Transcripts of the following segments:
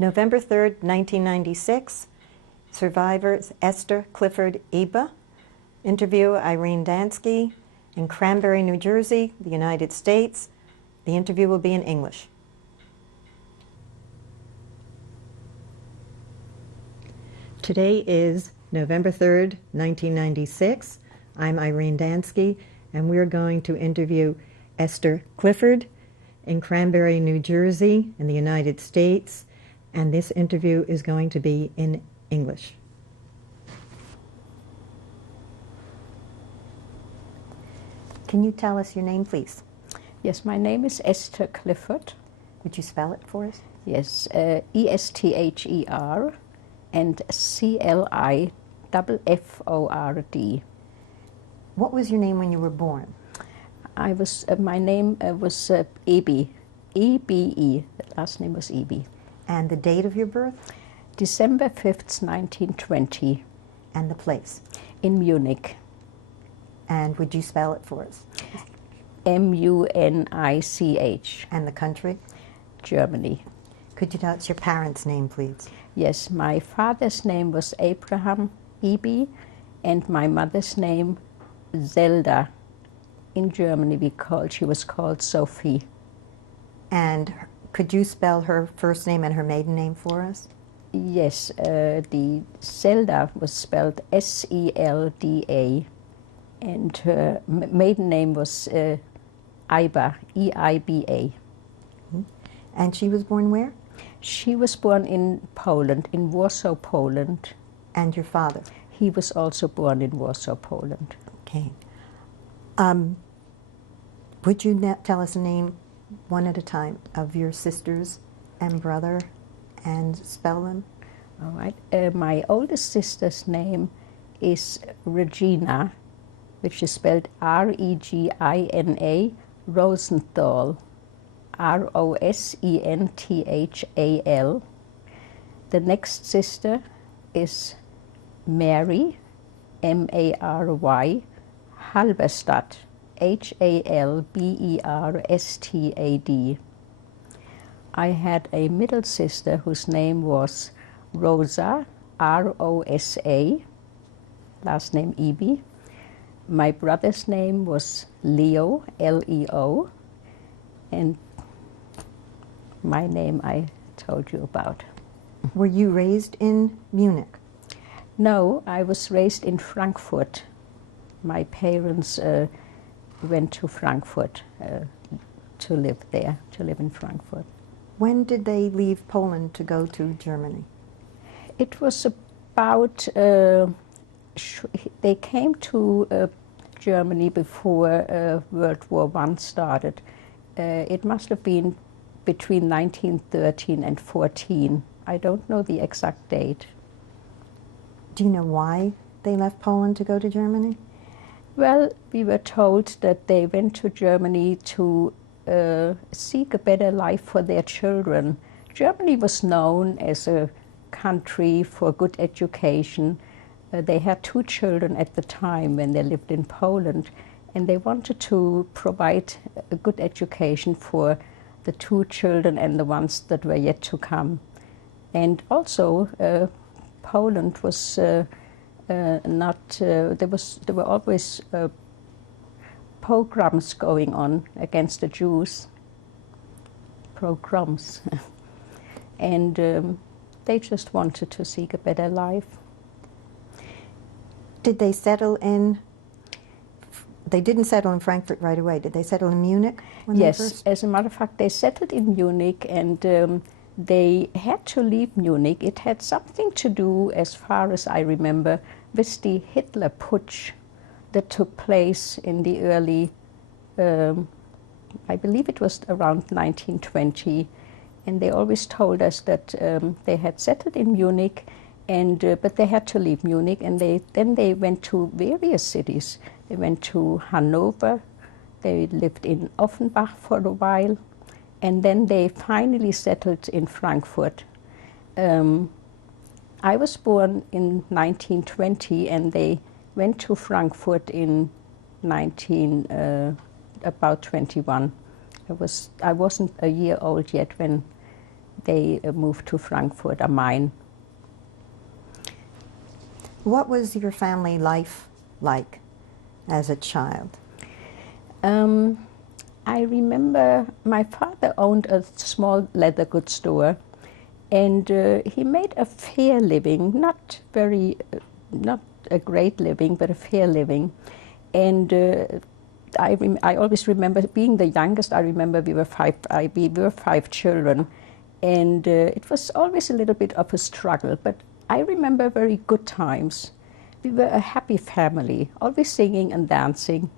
November 3rd, 1996. Survivors Esther, Clifford, Eba. Interview Irene Dansky in Cranberry, New Jersey, the United States. The interview will be in English. Today is November 3rd, 1996. I'm Irene Dansky, and we're going to interview Esther Clifford in Cranberry, New Jersey, in the United States, and this interview is going to be in English. Can you tell us your name, please? Yes, my name is Esther Clifford. Would you spell it for us? Yes, E-S-T-H-E-R and C-L-I-F-F-O-R-D. What was your name when you were born? My name was Ebe, E-B-E. The last name was Ebe. And the date of your birth? December 5th, 1920. And the place? In Munich. And would you spell it for us? M-U-N-I-C-H. And the country? Germany. Could you tell us your parents' name, please? Yes, my father's name was Abraham Ebe, and my mother's name Zelda. In Germany she was called Sophie. And could you spell her first name and her maiden name for us? Yes, the Zelda was spelled S-E-L-D-A, and her maiden name was Iba, E-I-B-A. And she was born where? She was born in Poland, in Warsaw, Poland. And your father? He was also born in Warsaw, Poland. Okay. Would you tell us a name, one at a time, of your sisters and brother, and spell them? All right. My oldest sister's name is Regina, which is spelled R-E-G-I-N-A, Rosenthal, R-O-S-E-N-T-H-A-L. The next sister is Mary, M-A-R-Y, Halberstadt, H-A-L-B-E-R-S-T-A-D. I had a middle sister whose name was Rosa, R-O-S-A, last name Ebe. My brother's name was Leo, L-E-O, and my name I told you about. Were you raised in Munich? No, I was raised in Frankfurt. My parents went to Frankfurt to live there, to live in Frankfurt. When did they leave Poland to go to Germany? It was about, they came to Germany before World War I started. It must have been between 1913 and 14. I don't know the exact date. Do you know why they left Poland to go to Germany? Well, we were told that they went to Germany to seek a better life for their children. Germany was known as a country for good education. They had 2 children at the time when they lived in Poland, and they wanted to provide a good education for the 2 children and the ones that were yet to come. And also, Poland was there were always pogroms going on against the Jews. Pogroms. And they just wanted to seek a better life. Did they settle in? They didn't settle in Frankfurt right away. Did they settle in Munich? Yes, as a matter of fact, they settled in Munich, and they had to leave Munich. It had something to do, as far as I remember, with the Hitler putsch that took place in the early, I believe it was around 1920. And they always told us that they had settled in Munich, and but they had to leave Munich, and then they went to various cities. They went to Hanover, they lived in Offenbach for a while, and then they finally settled in Frankfurt. I was born in 1920, and they went to Frankfurt in about 21. I wasn't a year old yet when they moved to Frankfurt am Main. What was your family life like as a child? I remember my father owned a small leather goods store, and he made a fair living, not a great living, but a fair living. And I always remember, being the youngest, I remember we were five children, and it was always a little bit of a struggle, but I remember very good times. We were a happy family, always singing and dancing.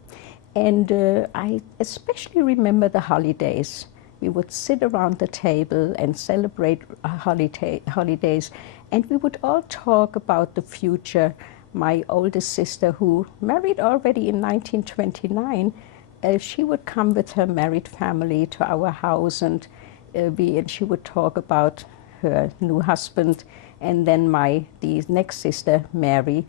And I especially remember the holidays. We would sit around the table and celebrate holidays, and we would all talk about the future. My oldest sister, who married already in 1929, she would come with her married family to our house, and she would talk about her new husband. And then the next sister, Mary,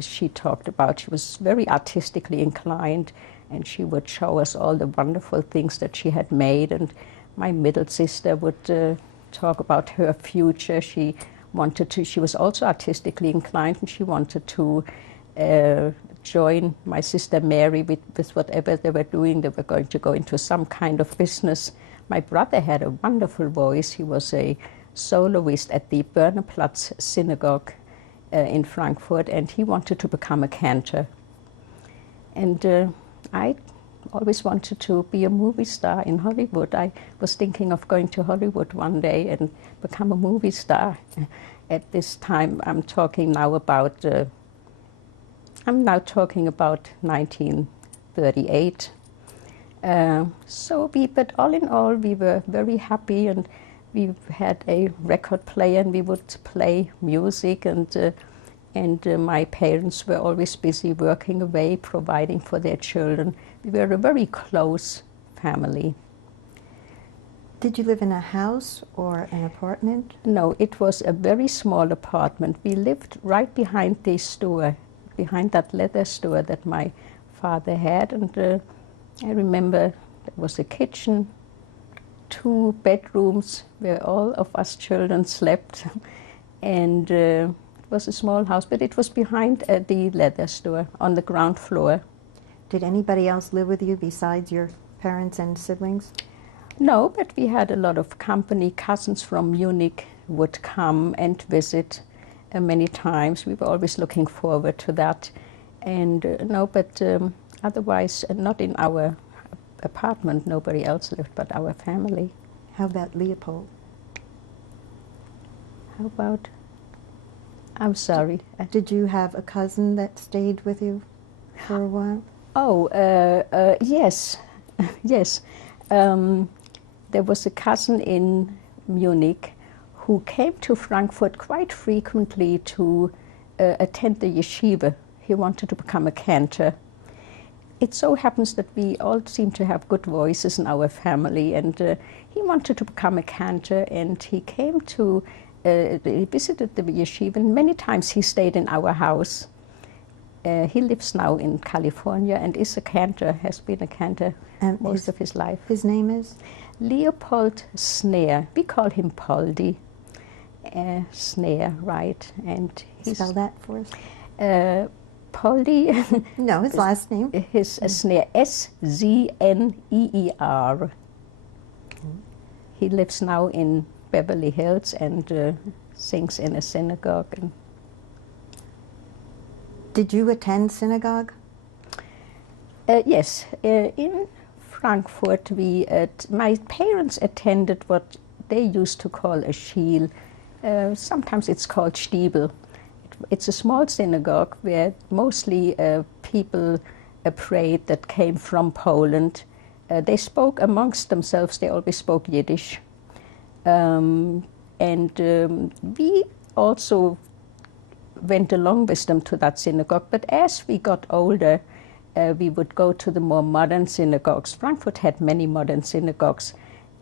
she talked about, she was very artistically inclined, and she would show us all the wonderful things that she had made. And my middle sister would talk about her future. She was also artistically inclined, and she wanted to join my sister Mary with whatever they were doing. They were going to go into some kind of business. My brother had a wonderful voice. He was a soloist at the Börnerplatz synagogue in Frankfurt, and he wanted to become a cantor. And I always wanted to be a movie star in Hollywood. I was thinking of going to Hollywood one day and become a movie star. At this time, I'm now talking about 1938. But all in all, we were very happy, and we had a record player, and we would play music, and my parents were always busy working away, providing for their children. We were a very close family. Did you live in a house or an apartment? No, it was a very small apartment. We lived right behind the store, behind that leather store that my father had, and I remember there was a kitchen, 2 bedrooms where all of us children slept, and it was a small house, but it was behind the leather store on the ground floor. Did anybody else live with you besides your parents and siblings? No, but we had a lot of company. Cousins from Munich would come and visit many times. We were always looking forward to that. And otherwise, not in our apartment, nobody else lived but our family. How about Leopold? How about? I'm sorry. Did you have a cousin that stayed with you for a while? Oh, yes, yes. There was a cousin in Munich who came to Frankfurt quite frequently to attend the yeshiva. He wanted to become a cantor. It so happens that we all seem to have good voices in our family, and he wanted to become a cantor, and he came to, he visited the yeshiva, and many times he stayed in our house. He lives now in California and is a cantor, has been a cantor most of his life. His name is? Leopold Snare. We call him Poldi. Snare, right. And spell that for us. Poldi. No, his last name. His Snare, S-Z-N-E-E-R. He lives now in Beverly Hills and sings in a synagogue. And did you attend synagogue? Yes. In Frankfurt, my parents attended what they used to call a Schiel. Sometimes it's called Stiebel. It's a small synagogue where mostly people prayed that came from Poland. They spoke amongst themselves, they always spoke Yiddish. We also went along with them to that synagogue, but as we got older, we would go to the more modern synagogues. Frankfurt had many modern synagogues,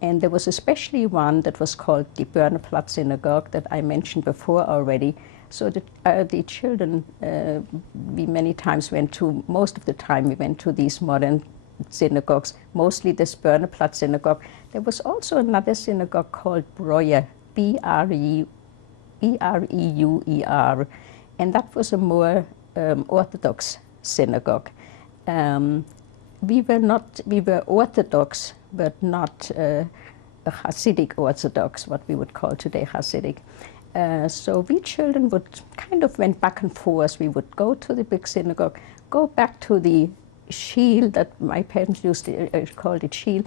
and there was especially one that was called the Börnerplatz synagogue that I mentioned before already. So the children, we many times most of the time we went to these modern synagogues, mostly the Spörneplatz synagogue. There was also another synagogue called Breuer, Breuer, and that was a more Orthodox synagogue. We were Orthodox, but not Hasidic Orthodox, what we would call today Hasidic. So we children would kind of went back and forth. We would go to the big synagogue, go back to the shield that my parents used to call it shield,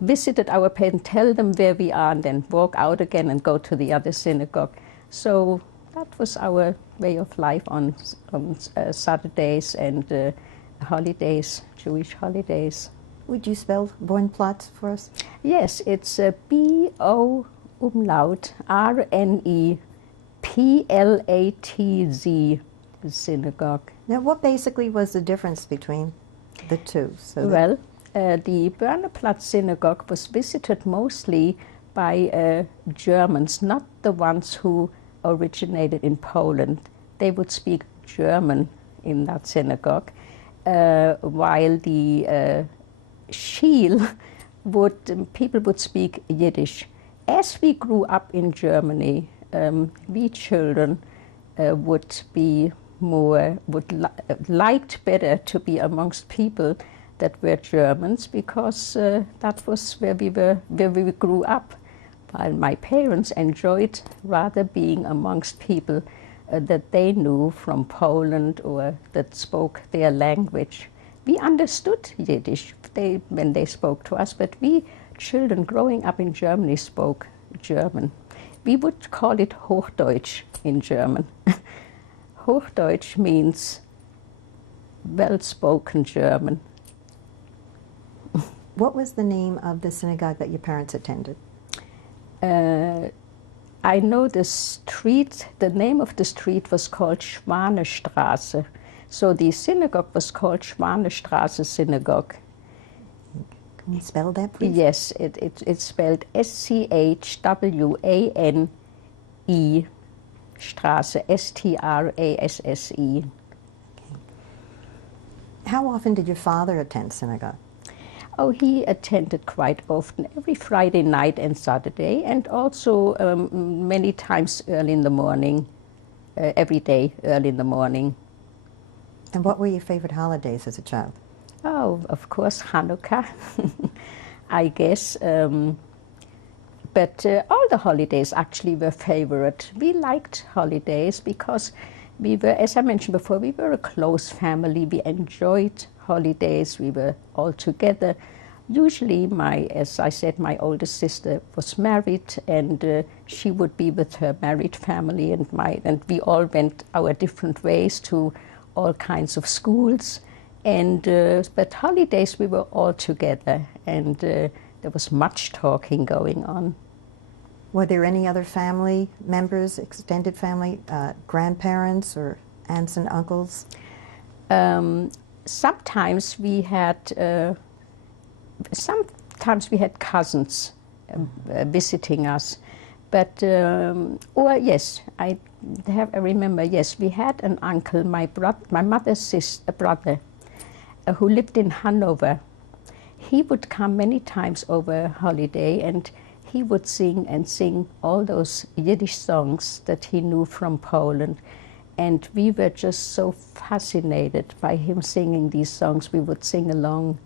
visited our parents, tell them where we are, and then walk out again and go to the other synagogue. So that was our way of life on Saturdays and holidays, Jewish holidays. Would you spell Bornplatz for us? Yes, it's B-O umlaut R-N-E-P-L-A-T-Z synagogue. Now, what basically was the difference between the two? The Börneplatz synagogue was visited mostly by Germans, not the ones who originated in Poland. They would speak German in that synagogue, while the Schiel people would speak Yiddish. As we grew up in Germany, we children liked better to be amongst people that were Germans, because that was where we grew up. While my parents enjoyed rather being amongst people that they knew from Poland or that spoke their language. We understood Yiddish when they spoke to us, but we children growing up in Germany spoke German. We would call it Hochdeutsch in German. Hochdeutsch means well-spoken German. What was the name of the synagogue that your parents attended? I know the name of the street was called Schwanestraße. So the synagogue was called Schwanestraße Synagogue. Can you spell that, please? Yes, it's spelled S-C-H-W-A-N-E Straße, S-T-R-A-S-S-E. Okay. How often did your father attend synagogue? Oh, he attended quite often, every Friday night and Saturday, and also many times early in the morning, every day early in the morning. And what were your favorite holidays as a child? Oh, of course, Hanukkah, I guess. But all the holidays actually were favorite. We liked holidays because we were, as I mentioned before, we were a close family. We enjoyed holidays. We were all together. Usually, as I said, my oldest sister was married, and she would be with her married family, and we all went our different ways to all kinds of schools. And but holidays we were all together, and there was much talking going on. Were there any other family members, extended family, grandparents or aunts and uncles? Sometimes we had cousins visiting us, but yes, I remember. Yes, we had an uncle, my mother's brother, who lived in Hanover. He would come many times over holiday, and he would sing all those Yiddish songs that he knew from Poland. And we were just so fascinated by him singing these songs. We would sing along,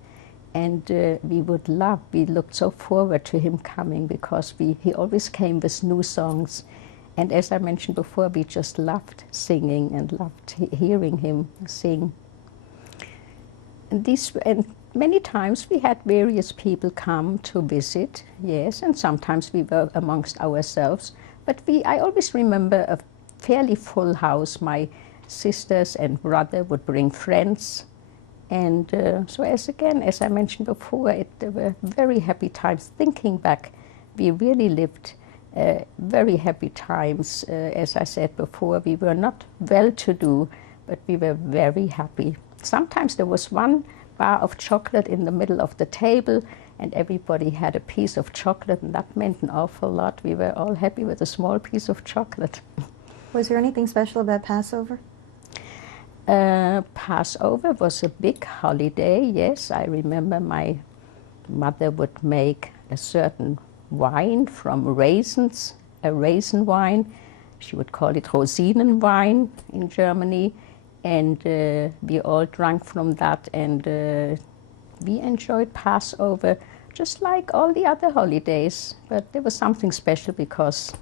and we would laugh. We looked so forward to him coming, because he always came with new songs. And as I mentioned before, we just loved singing and loved hearing him sing. And many times we had various people come to visit, yes, and sometimes we were amongst ourselves. But I always remember a fairly full house. My sisters and brother would bring friends. And so as I mentioned before, there were very happy times. Thinking back, we really lived very happy times. As I said before, we were not well-to-do, but we were very happy. Sometimes there was one bar of chocolate in the middle of the table, and everybody had a piece of chocolate, and that meant an awful lot. We were all happy with a small piece of chocolate. Was there anything special about Passover? Passover was a big holiday, yes. I remember my mother would make a certain wine from raisins, a raisin wine. She would call it Rosinen wine in Germany. And we all drank from that, and we enjoyed Passover just like all the other holidays. But there was something special because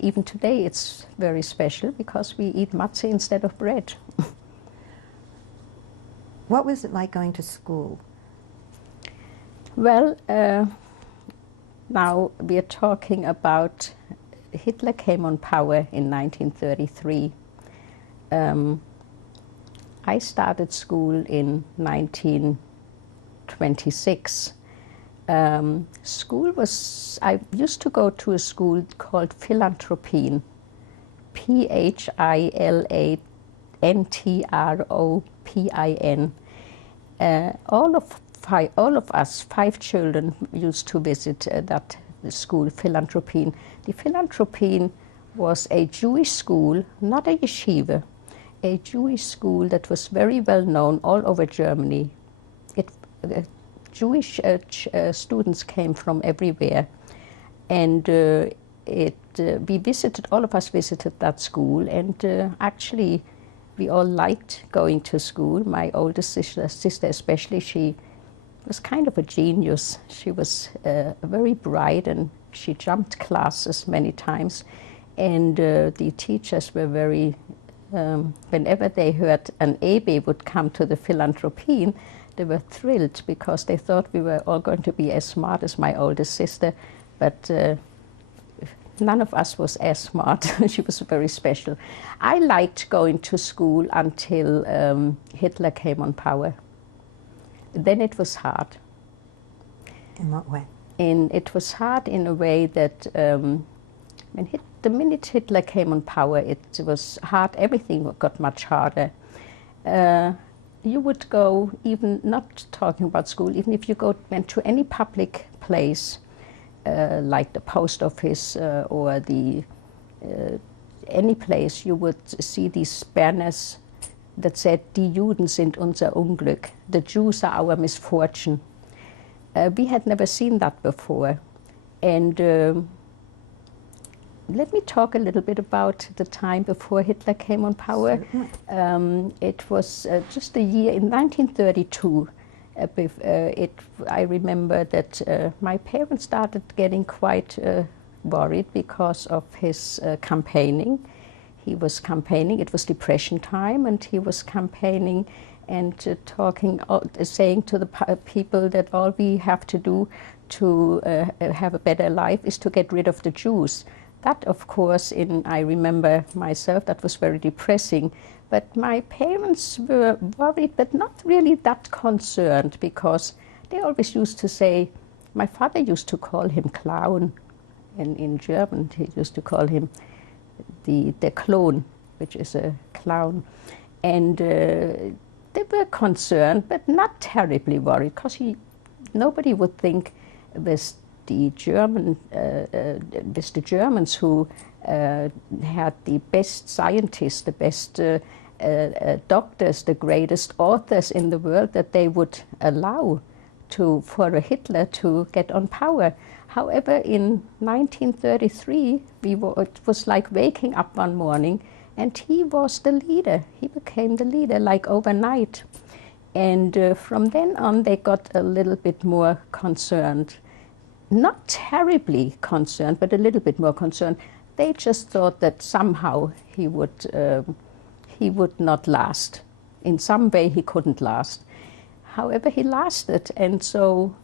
even today it's very special because we eat matzah instead of bread. What was it like going to school? Well, now we are talking about Hitler came on power in 1933. I started school in 1926. School was, I used to go to a school called Philanthropien, Philantropin. All of us, 5 children, used to visit that school, Philanthropien. The Philanthropien was a Jewish school, not a yeshiva, a Jewish school that was very well known all over Germany. Jewish students came from everywhere, and we visited. All of us visited that school, and actually, we all liked going to school. My oldest sister especially, she was kind of a genius. She was very bright, and she jumped classes many times, and the teachers were very. Whenever they heard an Ebe would come to the Philanthropien, they were thrilled because they thought we were all going to be as smart as my oldest sister, but none of us was as smart. She was very special. I liked going to school until Hitler came on power. Then it was hard. In what way? It was hard in a way that the minute Hitler came on power, it was hard. Everything got much harder. You would go, even not talking about school, even if you went to any public place, like the post office or any place, you would see these banners that said, "Die Juden sind unser Unglück," the Jews are our misfortune. We had never seen that before. And let me talk a little bit about the time before Hitler came on power. It was just a year, in 1932, I remember that my parents started getting quite worried because of his campaigning. He was campaigning, it was Depression time, and he was campaigning and saying to the people that all we have to do to have a better life is to get rid of the Jews. That, of course, I remember myself, that was very depressing. But my parents were worried, but not really that concerned, because they always used to say, my father used to call him clown, and in German he used to call him der Klon, which is a clown. And they were concerned, but not terribly worried, because nobody would think with the Germans who had the best scientists, the best doctors, the greatest authors in the world, that they would allow for a Hitler to get on power. However, in 1933, it was like waking up one morning, and he was the leader. He became the leader, like overnight. And from then on, they got a little bit more concerned. Not terribly concerned, but a little bit more concerned. They just thought that somehow he would not last. In some way, he couldn't last. However, he lasted, and so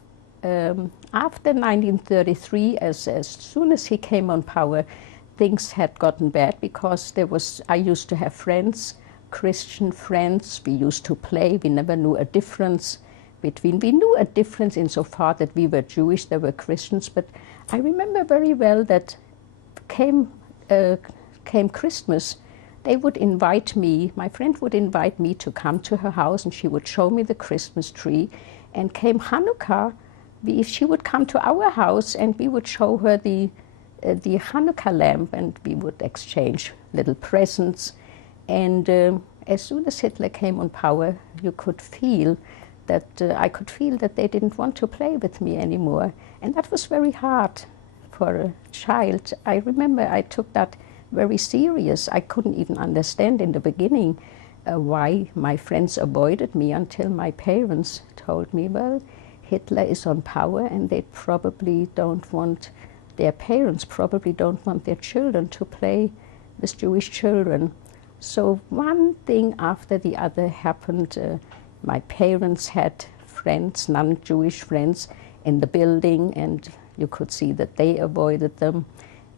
after 1933, as soon as he came on power, things had gotten bad, because I used to have friends, Christian friends. We used to play. We never knew a difference. We knew a difference insofar that we were Jewish, they were Christians, but I remember very well that came Christmas, they would invite me, my friend would invite me to come to her house, and she would show me the Christmas tree. And came Hanukkah, she would come to our house, and we would show her the Hanukkah lamp, and we would exchange little presents. And as soon as Hitler came on power, you could feel that I could feel that they didn't want to play with me anymore. And that was very hard for a child. I remember I took that very serious. I couldn't even understand in the beginning why my friends avoided me until my parents told me, well, Hitler is on power and they probably don't want, their parents probably don't want their children to play with Jewish children. So one thing after the other happened. My parents had friends, non-Jewish friends, in the building, and you could see that they avoided them.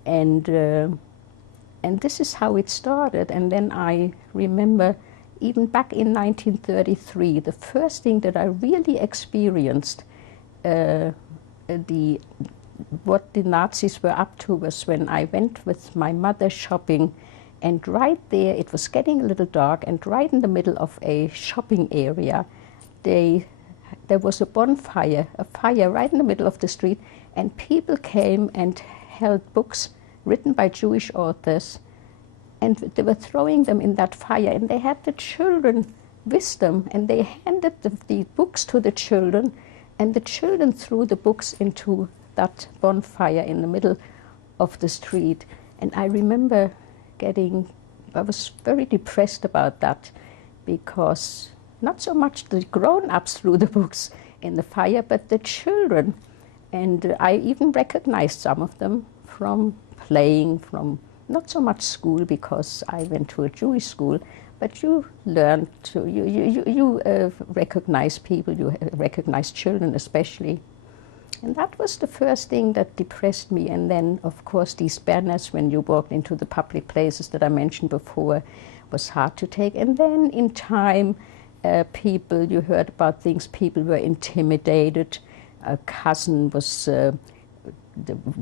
And this is how it started. And then I remember, even back in 1933, the first thing that I really experienced, what the Nazis were up to, was when I went with my mother shopping. And right there, it was getting a little dark, and right in the middle of a shopping area, there was a bonfire, a fire right in the middle of the street, and people came and held books written by Jewish authors, and they were throwing them in that fire, and they had the children with them, and they handed the books to the children, and the children threw the books into that bonfire in the middle of the street. And I remember I was very depressed about that, because not so much the grown-ups threw the books in the fire, but the children. And I even recognized some of them from playing, from not so much school, because I went to a Jewish school, but you learn to, you recognize people, you recognize children especially. And that was the first thing that depressed me. And then, of course, these banners, when you walked into the public places that I mentioned before, was hard to take. And then in time, you heard about things, people were intimidated. A cousin was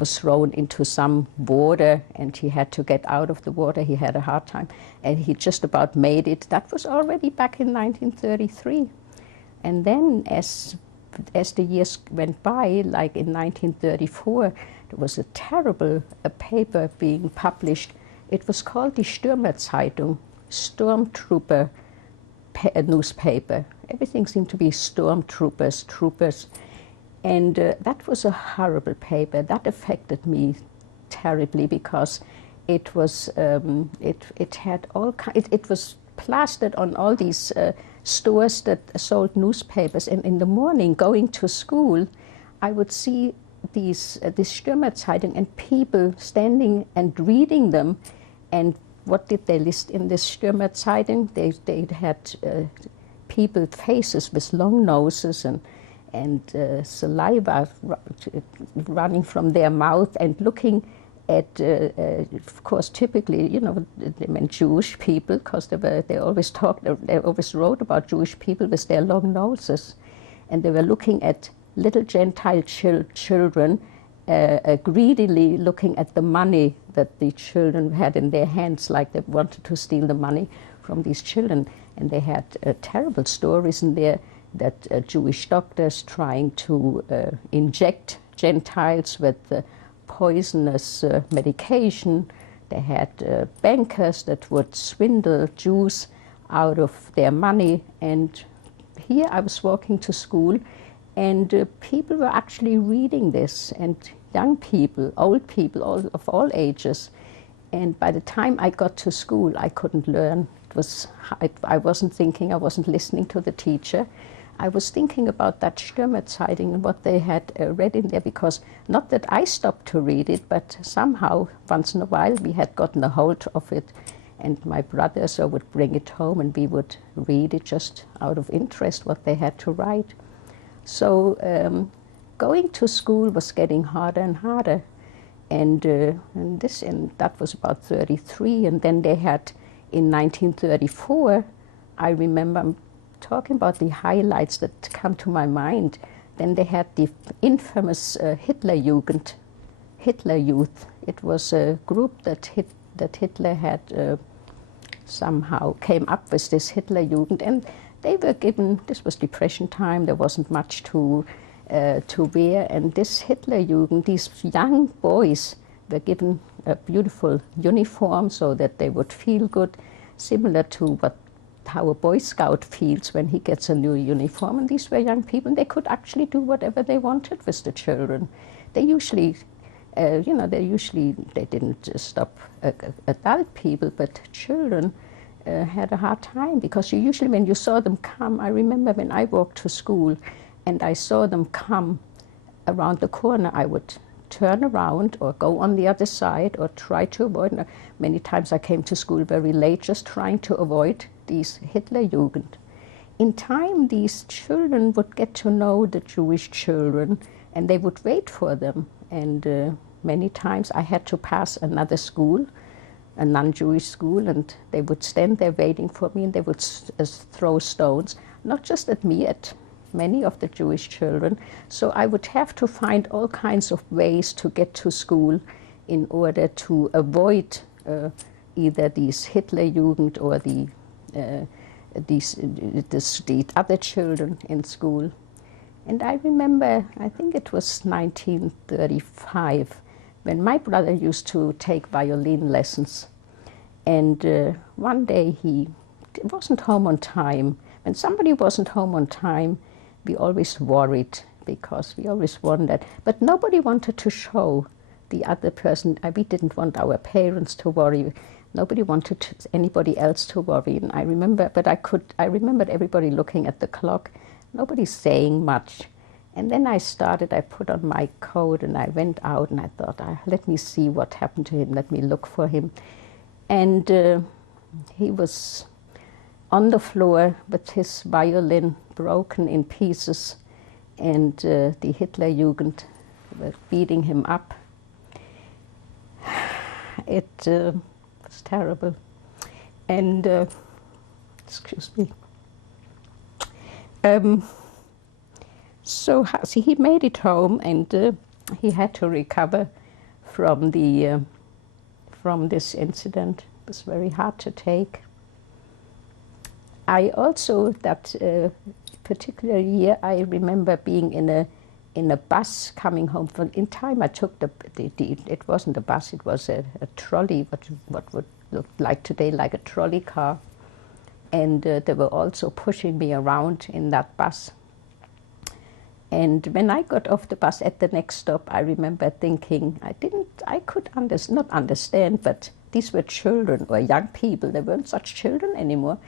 thrown into some water, and he had to get out of the water. He had a hard time, and he just about made it. That was already back in 1933. And then as the years went by, like in 1934, there was a terrible paper being published. It was called die Stürmerzeitung, stormtrooper newspaper. Everything seemed to be stormtroopers, troopers. And that was a horrible paper. That affected me terribly, because it was it had all it was plastered on all these stores that sold newspapers. And in the morning, going to school, I would see this Stürmerzeitung and people standing and reading them. And what did they list in this Stürmerzeitung? They had people faces with long noses and saliva running from their mouth, and looking at, of course, typically, they meant Jewish people, because they always wrote about Jewish people with their long noses, and they were looking at little Gentile children, greedily looking at the money that the children had in their hands, like they wanted to steal the money from these children. And they had terrible stories in there, that Jewish doctors trying to inject Gentiles with poisonous medication. They had bankers that would swindle Jews out of their money. And here I was walking to school, and people were actually reading this, and young people, old people, of all ages. And by the time I got to school, I couldn't learn. I wasn't thinking, I wasn't listening to the teacher. I was thinking about that Stürmerzeitung and what they had read in there, because not that I stopped to read it, but somehow, once in a while, we had gotten a hold of it, and my brothers would bring it home, and we would read it just out of interest, what they had to write. So going to school was getting harder and harder, and that was about 33, and then they had, in 1934, I remember, I'm talking about the highlights that come to my mind. Then they had the infamous Hitler Youth. It was a group that Hitler had somehow came up with, this Hitler Jugend, and they were given. This was Depression time. There wasn't much to wear, and this Hitler Jugend, these young boys, were given a beautiful uniform so that they would feel good, similar to how a Boy Scout feels when he gets a new uniform. And these were young people, and they could actually do whatever they wanted with the children. They usually, they didn't stop adult people, but children had a hard time, because you usually, when you saw them come, I remember when I walked to school and I saw them come around the corner, I would turn around or go on the other side or try to avoid. Many times I came to school very late, just trying to avoid these Hitlerjugend. In time, these children would get to know the Jewish children, and they would wait for them. And many times I had to pass another school, a non-Jewish school, and they would stand there waiting for me, and they would throw stones, not just at me, at many of the Jewish children. So I would have to find all kinds of ways to get to school in order to avoid either these Hitlerjugend or the other children in school. And I remember, I think it was 1935, when my brother used to take violin lessons. And one day he wasn't home on time. When somebody wasn't home on time, we always worried, because we always wondered. But nobody wanted to show the other person. We didn't want our parents to worry. Nobody wanted anybody else to worry. And I remember, I remembered everybody looking at the clock, nobody saying much. And then I put on my coat and I went out, and I thought, let me see what happened to him, let me look for him. And he was on the floor with his violin broken in pieces, and the Hitlerjugend were beating him up. It was terrible. And, excuse me. So he made it home, and he had to recover from this incident. It was very hard to take. I also, that particular year, I remember being in a bus coming home from. In time, I took it wasn't a bus; it was a trolley, what would look like today like a trolley car, and they were also pushing me around in that bus. And when I got off the bus at the next stop, I remember thinking, I could not understand, but these were children or young people. They weren't such children anymore,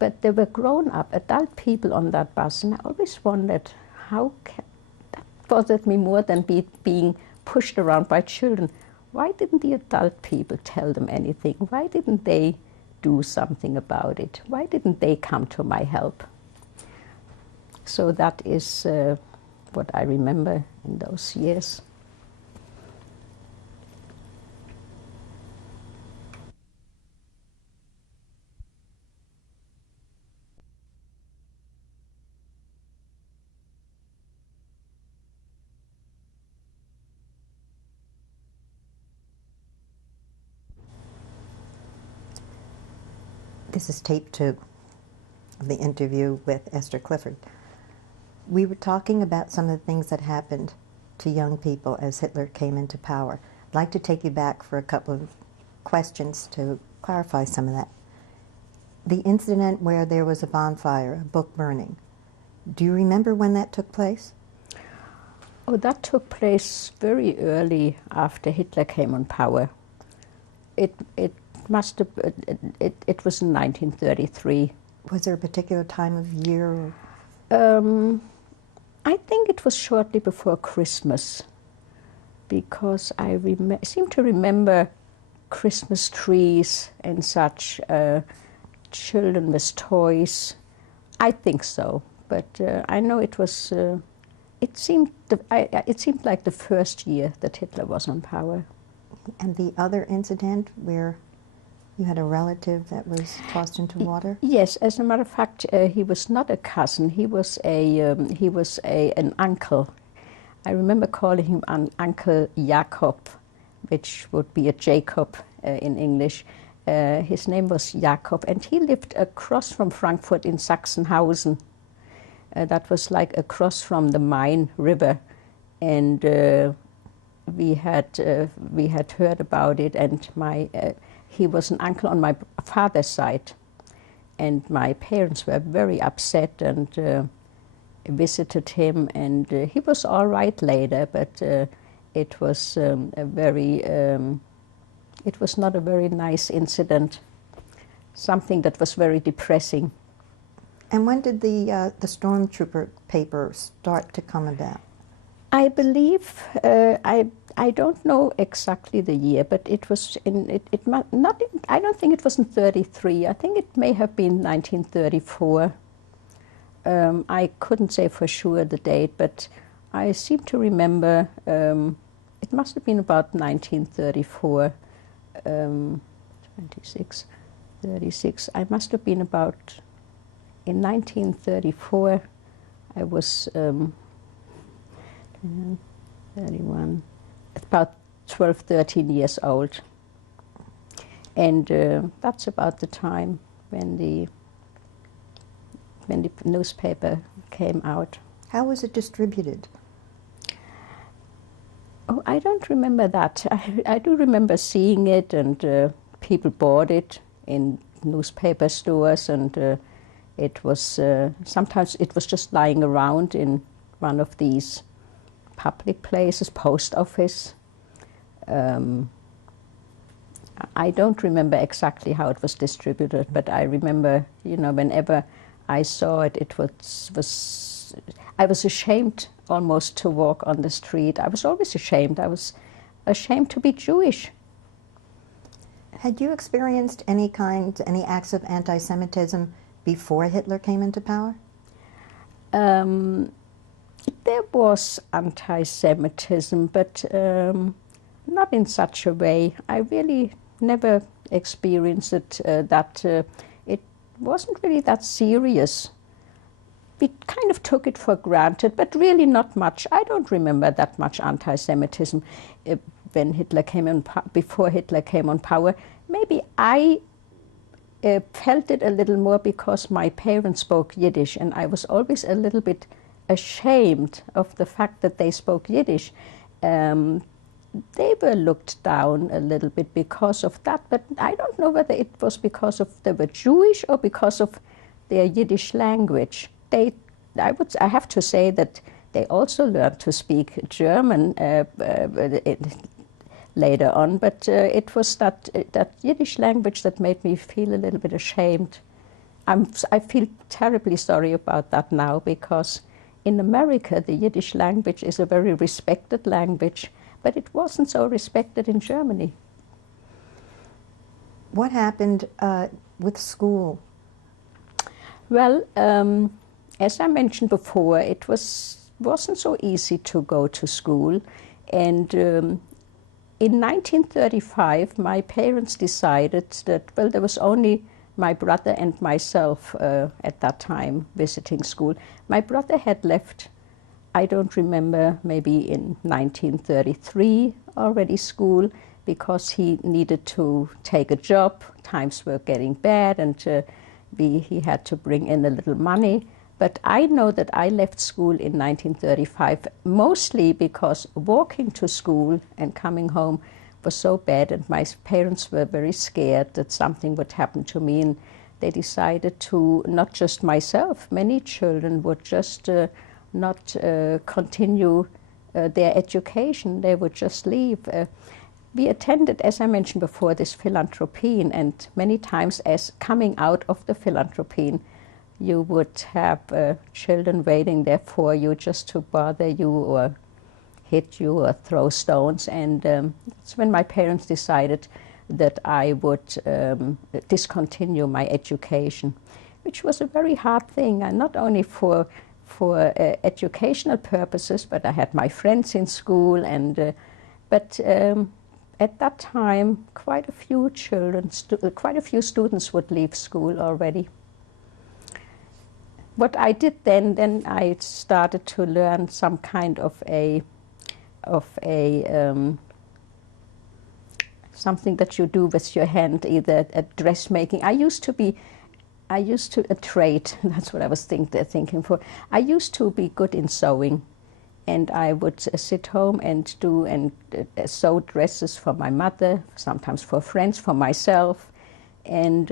but they were grown-up, adult people on that bus. And I always wondered, that bothered me more than being pushed around by children. Why didn't the adult people tell them anything? Why didn't they do something about it? Why didn't they come to my help? So that is what I remember in those years. This is tape 2 of the interview with Esther Clifford. We were talking about some of the things that happened to young people as Hitler came into power. I'd like to take you back for a couple of questions to clarify some of that. The incident where there was a bonfire, a book burning, do you remember when that took place? Oh, that took place very early after Hitler came on power. It was in 1933. Was there a particular time of year? I think it was shortly before Christmas, because I seem to remember Christmas trees and such, children with toys. I think so, but I know it was. It seemed like the first year that Hitler was on power. And the other incident where you had a relative that was tossed into water? Yes, as a matter of fact, he was not a cousin. He was an uncle. I remember calling him Uncle Jakob, which would be a Jacob in English. His name was Jakob, and he lived across from Frankfurt in Sachsenhausen. That was like across from the Main River, and we had heard about it. And he was an uncle on my father's side, and my parents were very upset and visited him, and he was all right later, but it was it was not a very nice incident, something that was very depressing. And when did the stormtrooper paper start to come about? I believe I don't know exactly the year, but it was I don't think it was in 33. I think it may have been 1934. I couldn't say for sure the date, but I seem to remember it must have been about 1934. 26, 36. I must have been about, in 1934, I was 31, about 12, 13 years old. And that's about the time when the newspaper came out. How was it distributed? Oh, I don't remember that. I do remember seeing it, and people bought it in newspaper stores, and it was sometimes it was just lying around in one of these public places, post office. I don't remember exactly how it was distributed, but I remember, you know, whenever I saw it, it was I was ashamed almost to walk on the street. I was always ashamed. I was ashamed to be Jewish. Had you experienced any acts of anti-Semitism before Hitler came into power? There was anti-Semitism, but not in such a way. I really never experienced it it wasn't really that serious. We kind of took it for granted, but really not much. I don't remember that much anti-Semitism when Hitler came on before Hitler came on power. Maybe I felt it a little more because my parents spoke Yiddish, and I was always a little bit ashamed of the fact that they spoke Yiddish. They were looked down a little bit because of that, but I don't know whether it was because of they were Jewish or because of their Yiddish language. I have to say that they also learned to speak German later on, but it was that Yiddish language that made me feel a little bit ashamed. I feel terribly sorry about that now, because in America the Yiddish language is a very respected language, but it wasn't so respected in Germany. What happened with school? Well, as I mentioned before, it wasn't so easy to go to school, and in 1935 my parents decided that, well, there was only my brother and myself at that time visiting school. My brother had left, I don't remember, maybe in 1933 already school, because he needed to take a job. Times were getting bad, and he had to bring in a little money. But I know that I left school in 1935 mostly because walking to school and coming home was so bad, and my parents were very scared that something would happen to me, and they decided to, not just myself, many children would just not continue their education. They would just leave. We attended, as I mentioned before, this philanthropine, and many times as coming out of the philanthropine, you would have children waiting there for you just to bother you or hit you or throw stones. And that's when my parents decided that I would discontinue my education, which was a very hard thing, and not only for educational purposes, but I had my friends in school, and but at that time quite a few students would leave school already. What I did then I started to learn some kind of something that you do with your hand, either dressmaking. I used to a trade. That's what I was thinking for. I used to be good in sewing, and I would sit home and sew dresses for my mother, sometimes for friends, for myself, and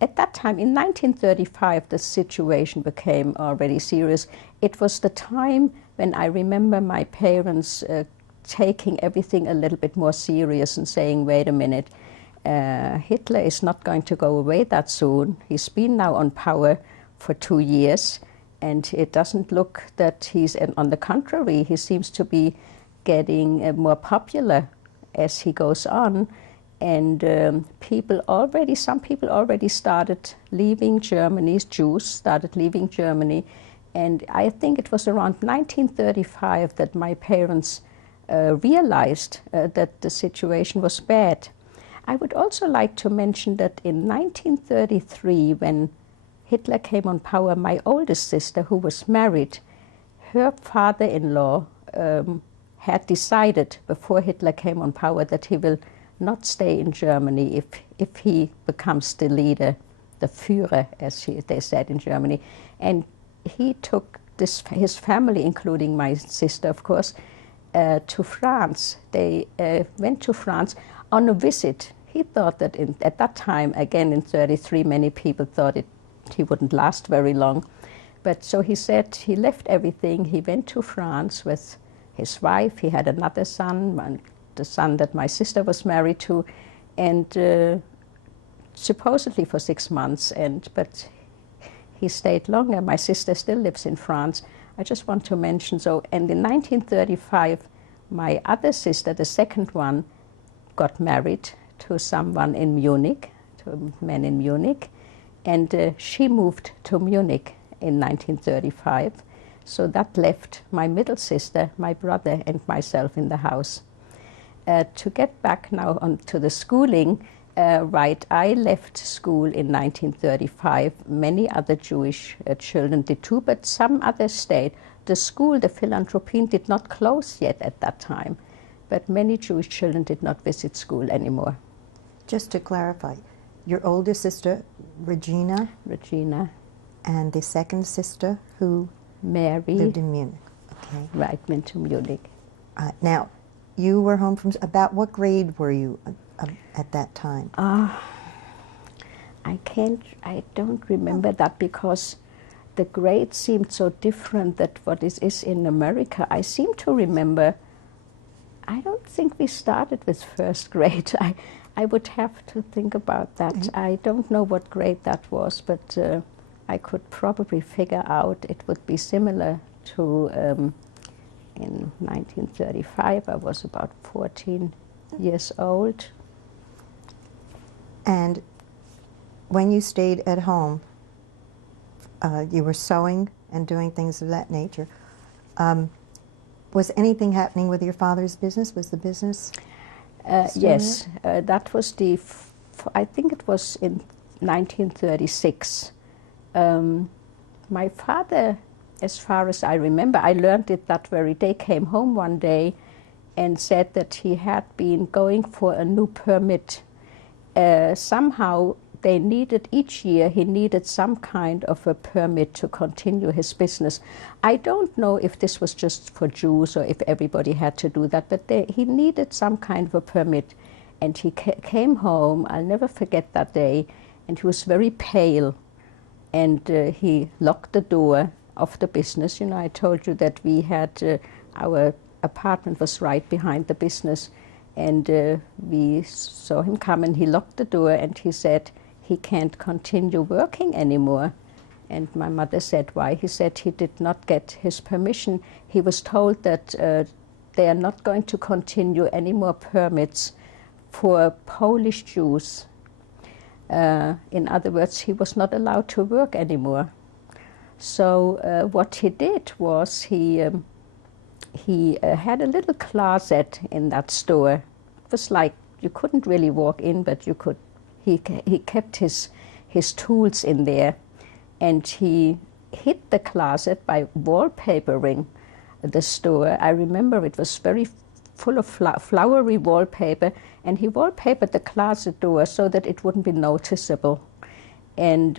at that time, in 1935, the situation became already serious. It was the time when I remember my parents taking everything a little bit more serious and saying, wait a minute, Hitler is not going to go away that soon. He's been now on power for 2 years, and it doesn't look that he's, on the contrary, he seems to be getting more popular as he goes on. And some people already started leaving Germany, Jews started leaving Germany. And I think it was around 1935 that my parents realized that the situation was bad. I would also like to mention that in 1933, when Hitler came on power, my oldest sister, who was married, her father-in-law had decided before Hitler came on power that he will not stay in Germany if he becomes the leader, the Führer, as they said in Germany. And he took his family, including my sister, of course, to France. They went to France on a visit. He thought that at that time, again in 1933, many people thought he wouldn't last very long. But so he said he left everything. He went to France with his wife. He had another son, the son that my sister was married to, and supposedly for 6 months. But he stayed longer. My sister still lives in France. I just want to mention, and in 1935, my other sister, the second one, got married to someone in Munich, to a man in Munich, and she moved to Munich in 1935. So that left my middle sister, my brother, and myself in the house. To get back now onto the schooling, I left school in 1935. Many other Jewish children did too, but some others stayed. The school, the Philanthropien, did not close yet at that time, but many Jewish children did not visit school anymore. Just to clarify, your older sister, Regina, and the second sister, who Mary, lived in Munich. Okay. Right, went to Munich. Now, you were home from, about what grade were you at that time? I don't remember that, because the grades seemed so different that what is in America. I seem to remember, I don't think we started with first grade. I would have to think about that. Mm-hmm. I don't know what grade that was, but I could probably figure out it would be similar to in 1935. I was about 14 years old. And when you stayed at home, you were sewing and doing things of that nature. Was anything happening with your father's business? Was the business? Yes, that was I think it was in 1936. My father, as far as I remember, I learned it that very day, came home one day and said that he had been going for a new permit. Somehow they needed, each year he needed some kind of a permit to continue his business. I don't know if this was just for Jews or if everybody had to do that, but he needed some kind of a permit. And he came home, I'll never forget that day, and he was very pale. And he locked the door of the business. You know, I told you that we had, our apartment was right behind the business. And we saw him come, and he locked the door, and he said he can't continue working anymore. And my mother said, why? He said he did not get his permission. He was told that they are not going to continue any more permits for Polish Jews. In other words, he was not allowed to work anymore. So what he did was he had a little closet in that store. It was like you couldn't really walk in, but you could. He kept his tools in there, and he hid the closet by wallpapering the store. I remember it was very full of flowery wallpaper, and he wallpapered the closet door so that it wouldn't be noticeable. And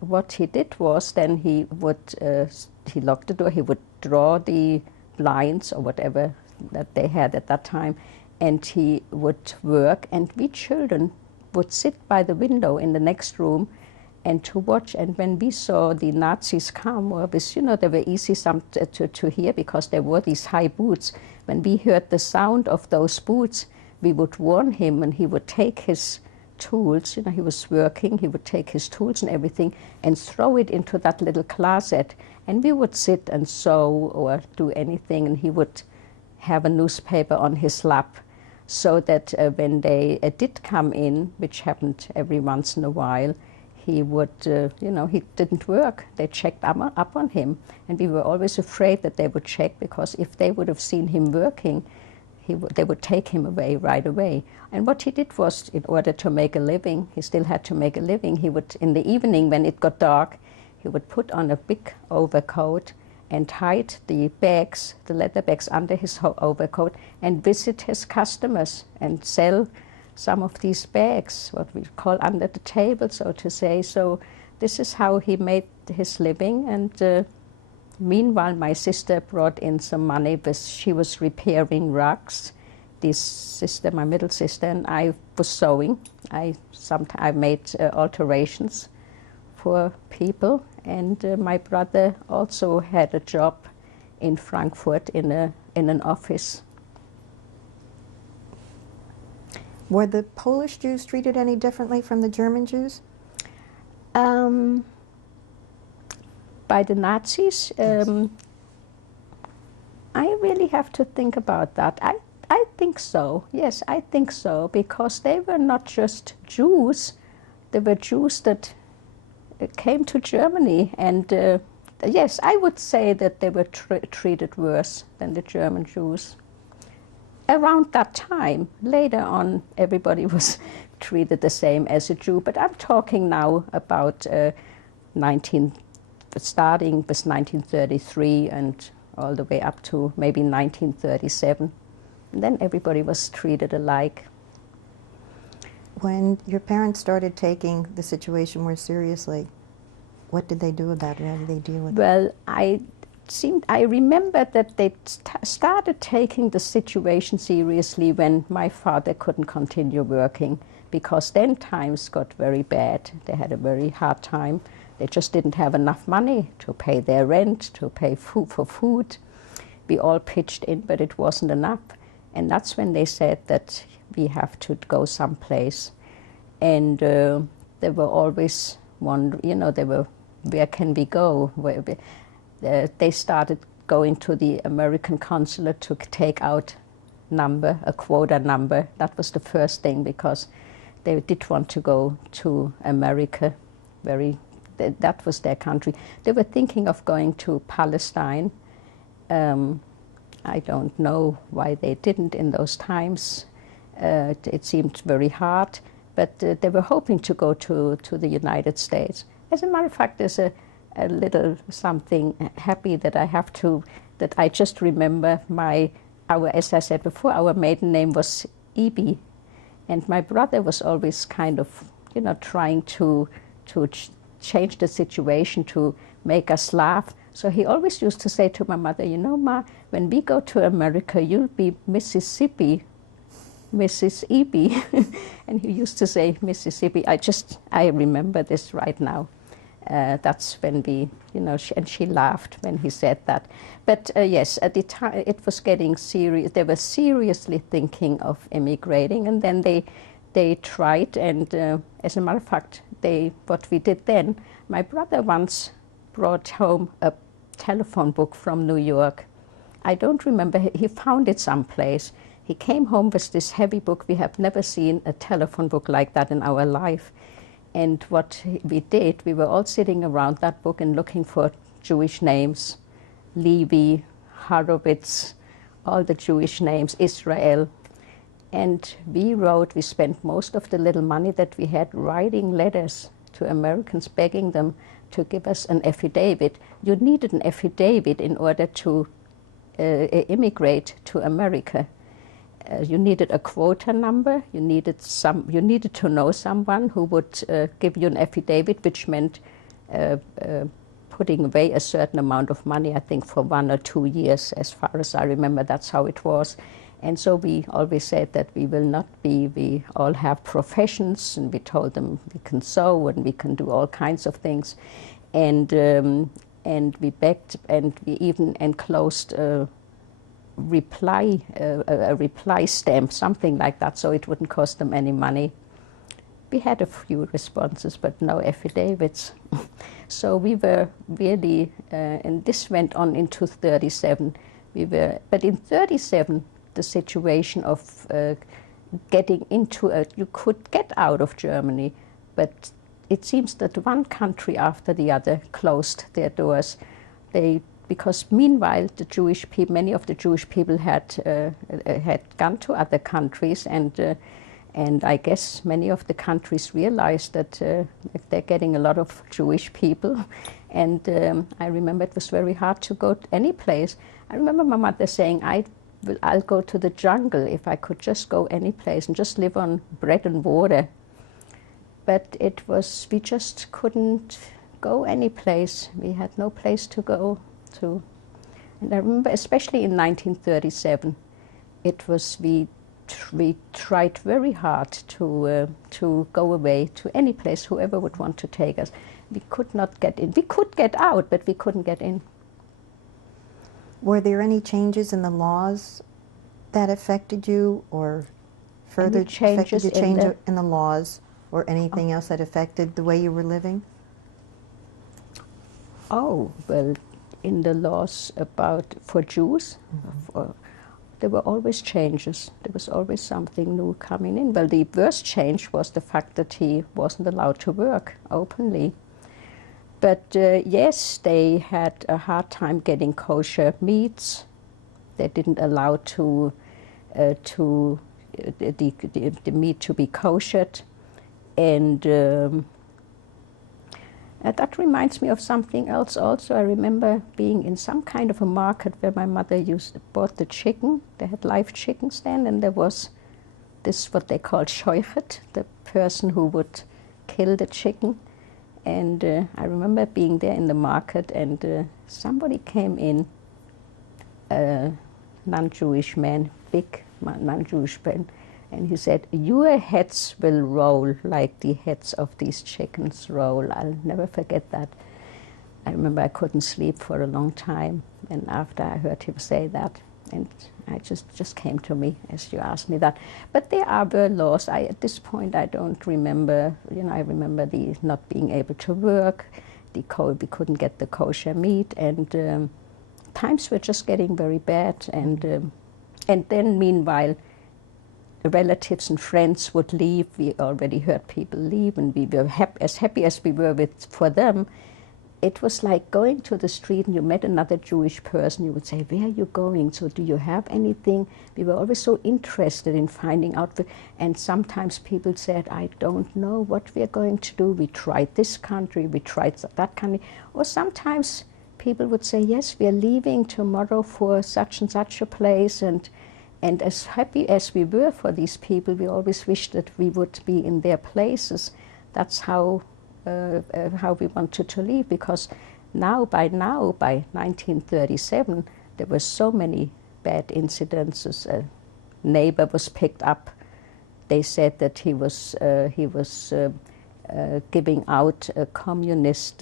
what he did was then he locked the door, he would draw the blinds or whatever that they had at that time, and he would work, and we children would sit by the window in the next room and to watch. And when we saw the Nazis come, or this, they were easy to hear because there were these high boots. When we heard the sound of those boots, we would warn him, and he would take his tools. He was working. He would take his tools and everything and throw it into that little closet. And we would sit and sew or do anything, and he would have a newspaper on his lap, so that when they did come in, which happened every once in a while, he would, he didn't work. They checked up on him, and we were always afraid that they would check, because if they would have seen him working, they would take him away right away. And what he did was, in order to make a living, he still had to make a living. He would, in the evening when it got dark, he would put on a big overcoat and hide the bags, the leather bags, under his overcoat, and visit his customers and sell some of these bags, what we call under the table, so to say. So this is how he made his living. And meanwhile, my sister brought in some money, but she was repairing rugs. This sister, my middle sister, and I was sewing. I made alterations for people, and my brother also had a job in Frankfurt in an office. Were the Polish Jews treated any differently from the German Jews? By the Nazis? Yes. I really have to think about that. I think so. Yes, I think so, because they were not just Jews. They were Jews that came to Germany, and yes, I would say that they were treated worse than the German Jews. Around that time, later on, everybody was treated the same as a Jew, but I'm talking now about starting with 1933 and all the way up to maybe 1937. And then everybody was treated alike. When your parents started taking the situation more seriously, what did they do about it? How did they deal with it? Well, I remember that they started taking the situation seriously when my father couldn't continue working, because then times got very bad. They had a very hard time. They just didn't have enough money to pay their rent, to pay for food. We all pitched in, but it wasn't enough. And that's when they said that we have to go someplace. And they were always wondering, where can we go? They started going to the American consulate to take out a quota number. That was the first thing, because they did want to go to America. That was their country. They were thinking of going to Palestine. I don't know why they didn't in those times. It seemed very hard, but they were hoping to go to the United States. As a matter of fact, there's a little something happy that I just remember. As I said before, our maiden name was Ibi, and my brother was always kind of, trying to change the situation, to make us laugh. So he always used to say to my mother, Ma, when we go to America, you'll be Mississippi, Mrs. Ibi. And he used to say Mississippi. I remember this right now. That's when we, and she laughed when he said that. But yes, at the time it was getting serious. They were seriously thinking of emigrating, and then they tried. And as a matter of fact, what we did then, my brother once brought home a telephone book from New York. I don't remember, he found it someplace. He came home with this heavy book. We have never seen a telephone book like that in our life. And what we did, we were all sitting around that book and looking for Jewish names. Levi, Horowitz, all the Jewish names, Israel. And we spent most of the little money that we had writing letters to Americans, begging them to give us an affidavit. You needed an affidavit in order to immigrate to America. You needed a quota number. You needed to know someone who would give you an affidavit, which meant putting away a certain amount of money, I think for 1 or 2 years, as far as I remember. That's how it was. And so we always said that we will not be, we all have professions, and we told them we can sew and we can do all kinds of things. And we begged, and we even enclosed a reply stamp, something like that, so it wouldn't cost them any money. We had a few responses, but no affidavits. So we were really, and this went on into 37. But in 37, the situation of getting into you could get out of Germany, but it seems that one country after the other closed their doors. Because meanwhile, the Jewish people, many of the Jewish people had gone to other countries, and I guess many of the countries realized that they're getting a lot of Jewish people. And I remember it was very hard to go to any place. I remember my mother saying, I'll go to the jungle if I could just go any place and just live on bread and water. But we just couldn't go any place. We had no place to go to. And I remember, especially in 1937, we tried very hard to go away to any place, whoever would want to take us. We could not get in. We could get out, but we couldn't get in. Were there any changes in the laws that affected you, or further changes in the laws, or anything else that affected the way you were living? Oh, well, in the laws for Jews, there were always changes. There was always something new coming in. Well, the worst change was the fact that he wasn't allowed to work openly. But yes, they had a hard time getting kosher meats. They didn't allow the meat to be koshered. And that reminds me of something else also. I remember being in some kind of a market where my mother bought the chicken. They had live chickens then, and there was this, what they called scheuchet, the person who would kill the chicken. And I remember being there in the market, and somebody came in, a non-Jewish man, big non-Jewish man, and he said, "Your heads will roll like the heads of these chickens roll." I'll never forget that. I remember I couldn't sleep for a long time, and after I heard him say that, and I just came to me as you asked me that. But there were laws. At this point, I don't remember. I remember the not being able to work. We couldn't get the kosher meat, and times were just getting very bad. And then meanwhile, relatives and friends would leave. We already heard people leave, and we were as happy as we were for them. It was like going to the street and you met another Jewish person. You would say, "Where are you going? So do you have anything?" We were always so interested in finding out. And sometimes people said, "I don't know what we are going to do. We tried this country, we tried that country." Or sometimes people would say, "Yes, we are leaving tomorrow for such and such a place." And as happy as we were for these people, we always wished that we would be in their places. That's how we wanted to leave, because by 1937, there were so many bad incidences. A neighbor was picked up. They said that he was giving out communist.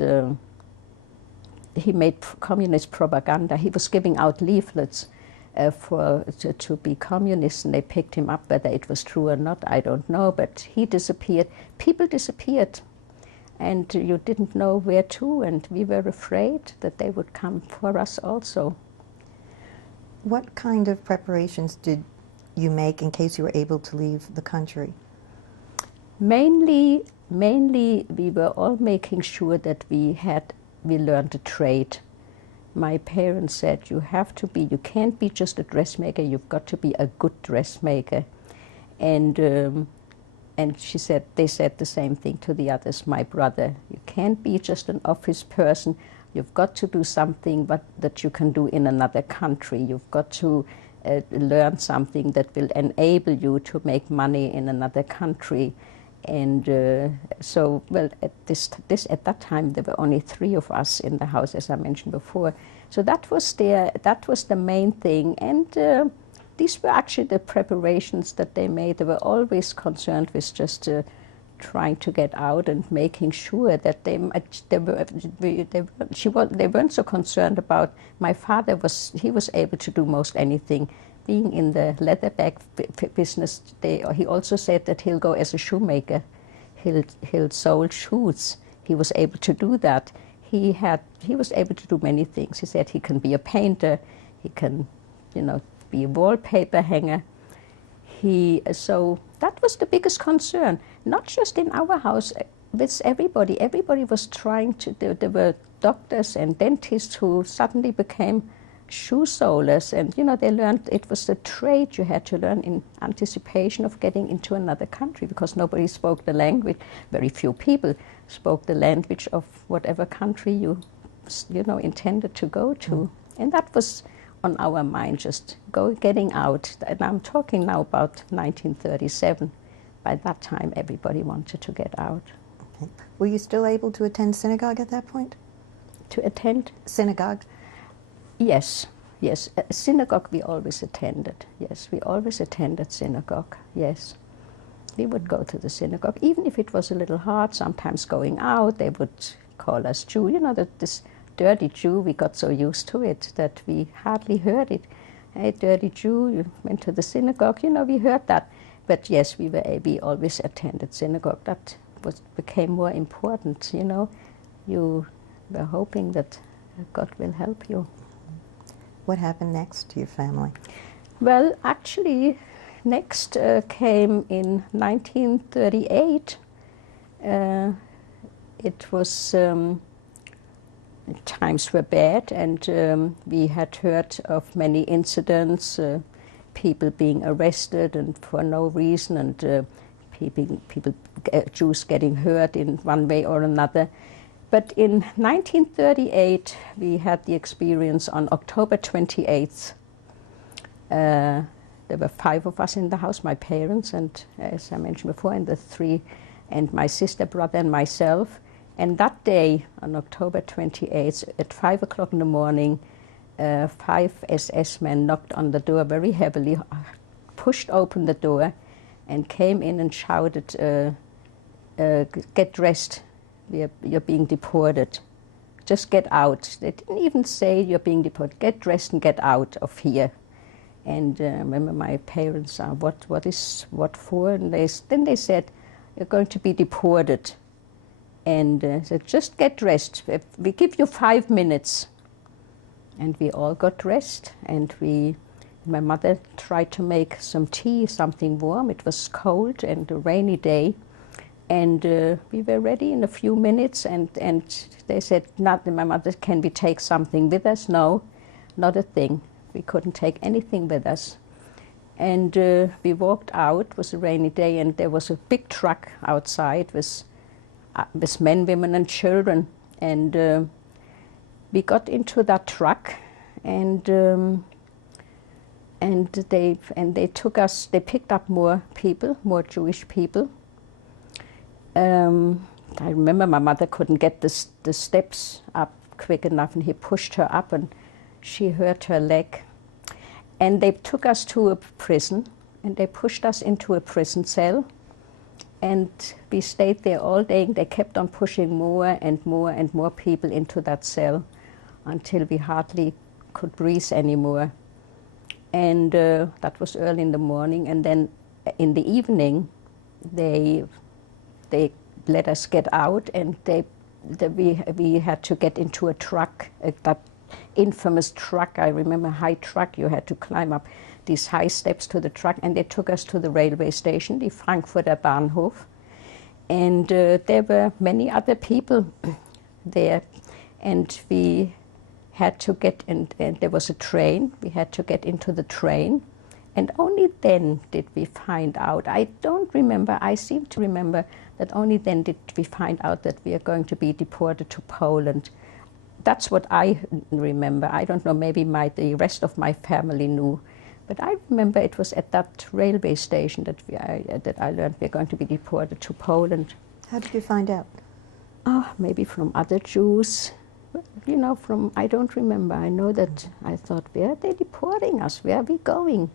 He made communist propaganda. He was giving out leaflets to be communist, and they picked him up. Whether it was true or not, I don't know. But he disappeared. People disappeared. And you didn't know where to, and we were afraid that they would come for us also. What kind of preparations did you make in case you were able to leave the country? Mainly we were all making sure that we learned a trade. My parents said, you can't be just a dressmaker, you've got to be a good dressmaker. And they said the same thing to the others. My brother, you can't be just an office person. You've got to do something that you can do in another country. You've got to learn something that will enable you to make money in another country. And at that time there were only 3 of us in the house, as I mentioned before. So that was the main thing. And these were actually the preparations that they made. They were always concerned with just trying to get out and making sure that they weren't so concerned about. My father was able to do most anything. Being in the leather bag business, he also said that he'll go as a shoemaker. He'll sew shoes. He was able to do that. He was able to do many things. He said he can be a painter. He can, be a wallpaper hanger. So that was the biggest concern, not just in our house, with everybody. Everybody was trying to, there were doctors and dentists who suddenly became shoe solers, and they learned it was a trade you had to learn in anticipation of getting into another country, because nobody spoke the language. Very few people spoke the language of whatever country you intended to go to. And that was on our mind, just getting out. And I'm talking now about 1937. By that time, everybody wanted to get out. Okay. Were you still able to attend synagogue at that point? To attend? Synagogue? Yes. Synagogue we always attended. Yes, we always attended synagogue. Yes. We would go to the synagogue, even if it was a little hard, sometimes going out. They would call us Jew. That this dirty Jew, we got so used to it that we hardly heard it. Hey, dirty Jew, you went to the synagogue. We heard that. But yes, we always attended synagogue. That became more important. You were hoping that God will help you. What happened next to your family? Well, actually, next came in 1938. It was, times were bad, and we had heard of many incidents, people being arrested and for no reason, and Jews getting hurt in one way or another. But in 1938, we had the experience on October 28th. There were 5 of us in the house, my parents, and as I mentioned before, and the 3, and my sister, brother, and myself. And that day, on October 28th, at 5 o'clock in the morning, 5 SS men knocked on the door very heavily, pushed open the door, and came in and shouted, "Get dressed. You're being deported. Just get out." They didn't even say you're being deported. Get dressed and get out of here. And I remember my parents, what for? And then they said, "You're going to be deported." And said, "Just get dressed. We give you 5 minutes." And we all got dressed, and my mother tried to make some tea, something warm. It was cold and a rainy day. And we were ready in a few minutes, and they said, "Nothing, my mother, can we take something with us?" No, not a thing. We couldn't take anything with us. And we walked out. It was a rainy day, and there was a big truck outside with men, women, and children. And we got into that truck, and they took us. They picked up more people, more Jewish people. I remember my mother couldn't get the steps up quick enough, and he pushed her up, and she hurt her leg. And they took us to a prison, and they pushed us into a prison cell, and we stayed there all day. They kept on pushing more and more and more people into that cell until we hardly could breathe anymore. And that was early in the morning, and then in the evening they let us get out, and we had to get into a truck, that infamous truck. I remember, high truck. You had to climb up these high steps to the truck, and they took us to the railway station, the Frankfurter Bahnhof. And there were many other people there, and we had to get, and there was a train. We had to get into the train. And only then did we find out. I don't remember. I seem to remember that only then did we find out that we are going to be deported to Poland. That's what I remember. I don't know, maybe the rest of my family knew. But I remember it was at that railway station that I learned we're going to be deported to Poland. How did you find out? Oh, maybe from other Jews. I don't remember. I know that I thought, where are they deporting us? Where are we going?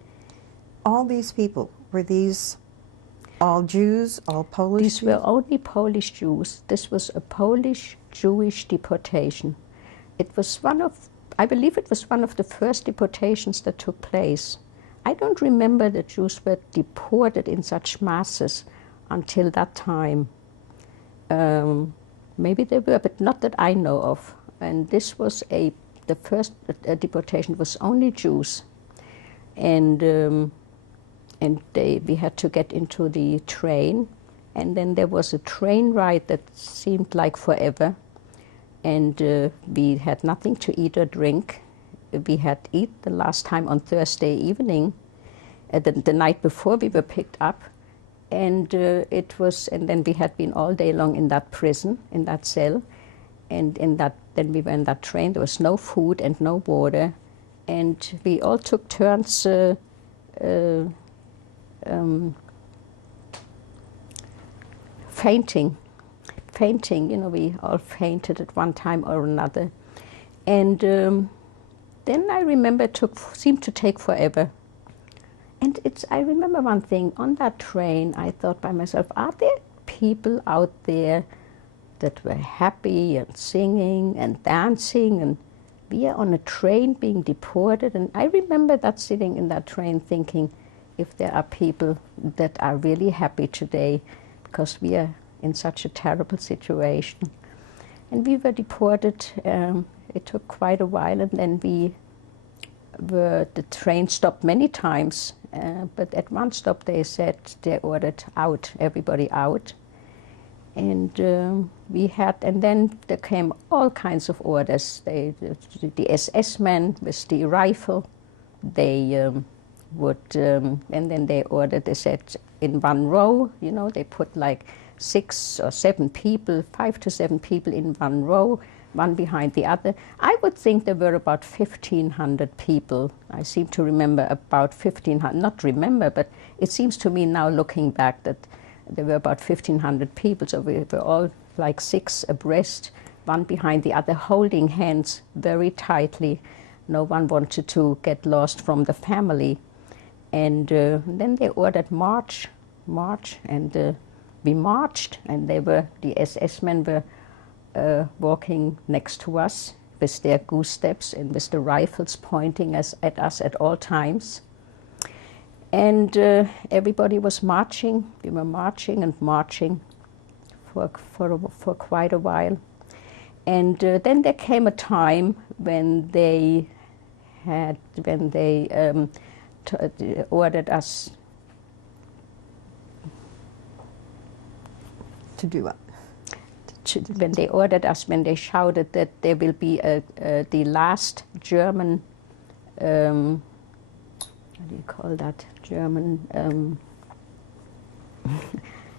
all these people, were these all Jews, all Polish These Jews? were only Polish Jews. This was a Polish Jewish deportation. It was I believe it was one of the first deportations that took place. I don't remember that Jews were deported in such masses until that time. Maybe they were, but not that I know of. And this was the first deportation was only Jews. And we had to get into the train, and then there was a train ride that seemed like forever, and we had nothing to eat or drink. We had eaten the last time on Thursday evening, the night before we were picked up, and then we had been all day long in that prison, in that cell, and then we were in that train. There was no food and no water, and we all took turns fainting. We all fainted at one time or another. And then I remember it seemed to take forever. And I remember one thing, on that train I thought by myself, are there people out there that were happy and singing and dancing, and we are on a train being deported? And I remember that sitting in that train thinking, if there are people that are really happy today because we are in such a terrible situation. And we were deported. It took quite a while, and then the train stopped many times, but at one stop they said they ordered everybody out. And and then there came all kinds of orders. The SS men with the rifle, they and then they said in one row, they put like 6 or 7 people, 5 to 7 people in one row, one behind the other. I would think there were about 1,500 people. I seem to remember about 1,500, not remember, but it seems to me now looking back that there were about 1,500 people, so we were all like 6 abreast, one behind the other, holding hands very tightly. No one wanted to get lost from the family. And then they ordered march, and we marched, and the SS men were walking next to us with their goose steps and with the rifles pointing at us at all times. And everybody was marching. We were marching and marching for quite a while. And then there came a time when they ordered us to do what? When they shouted that there will be the last German, what do you call that? German,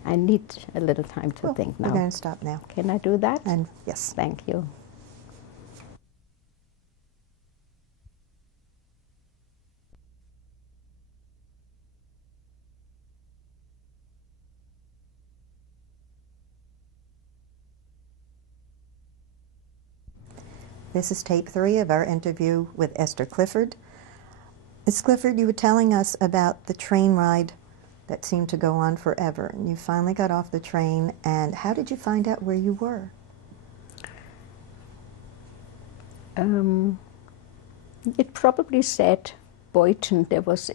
I need a little time to think now. We're going to stop now. Can I do that? And yes. Thank you. This is tape 3 of our interview with Esther Clifford. Ms. Clifford, you were telling us about the train ride that seemed to go on forever, and you finally got off the train, and how did you find out where you were? It probably said Beuthen.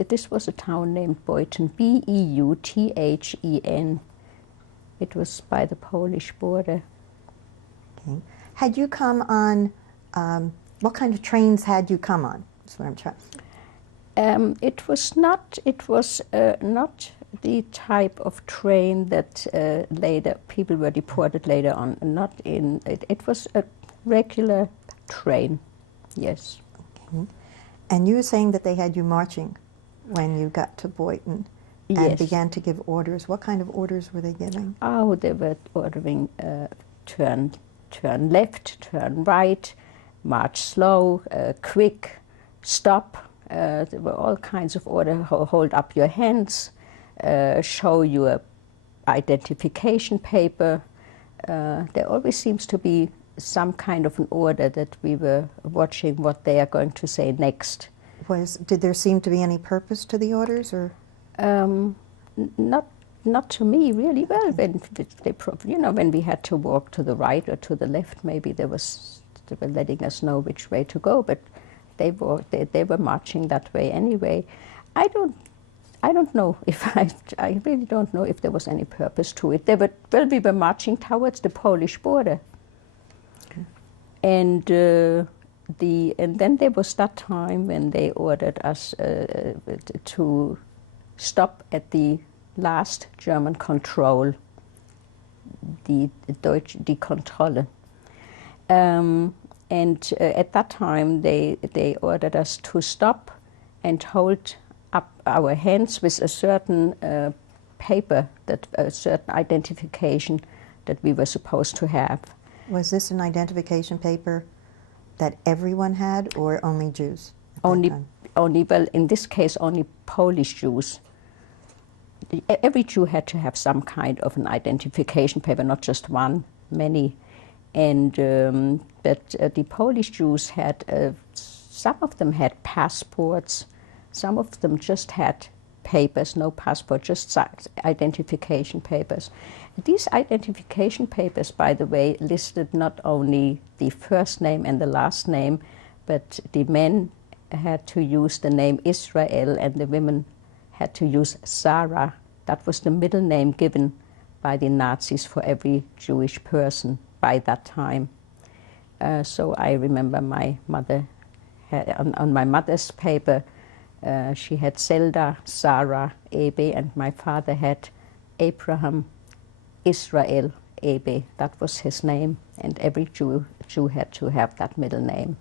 This was a town named Beuthen, Beuthen. It was by the Polish border. Okay. Had you come on, what kind of trains had you come on? That's what I'm trying. It was not the type of train that later people were deported later on. It was a regular train, yes. Okay. And you were saying that they had you marching when you got to Beuthen and Yes. began to give orders. What kind of orders were they giving? Oh, they were ordering turn left, turn right, march slow, quick, stop. There were all kinds of orders. Hold up your hands, show your identification paper. There always seems to be some kind of an order that we were watching what they are going to say next. Did there seem to be any purpose to the orders, or? Not not to me really. Well, when they, when we had to walk to the right or to the left, maybe they were letting us know which way to go. But they were marching that way anyway. I don't know if I really don't know if there was any purpose to it. We were marching towards the Polish border, okay. And then there was that time when they ordered us to stop at the last German control, die Kontrolle. And at that time they ordered us to stop and hold up our hands with a certain paper, that a certain identification that we were supposed to have. Was this an identification paper that everyone had, or only Jews? Only, well, in this case, only Polish Jews. Every Jew had to have some kind of an identification paper, not just one, many. And but the Polish Jews had, some of them had passports, some of them just had papers, no passport, just identification papers. These identification papers, by the way, listed not only the first name and the last name, but the men had to use the name Israel and the women had to use Sarah. That was the middle name given by the Nazis for every Jewish person by that time. So I remember my mother, on my mother's paper, she had Zelda, Sarah, Ebe, and my father had Abraham, Israel, Ebe. That was his name, and every Jew had to have that middle name.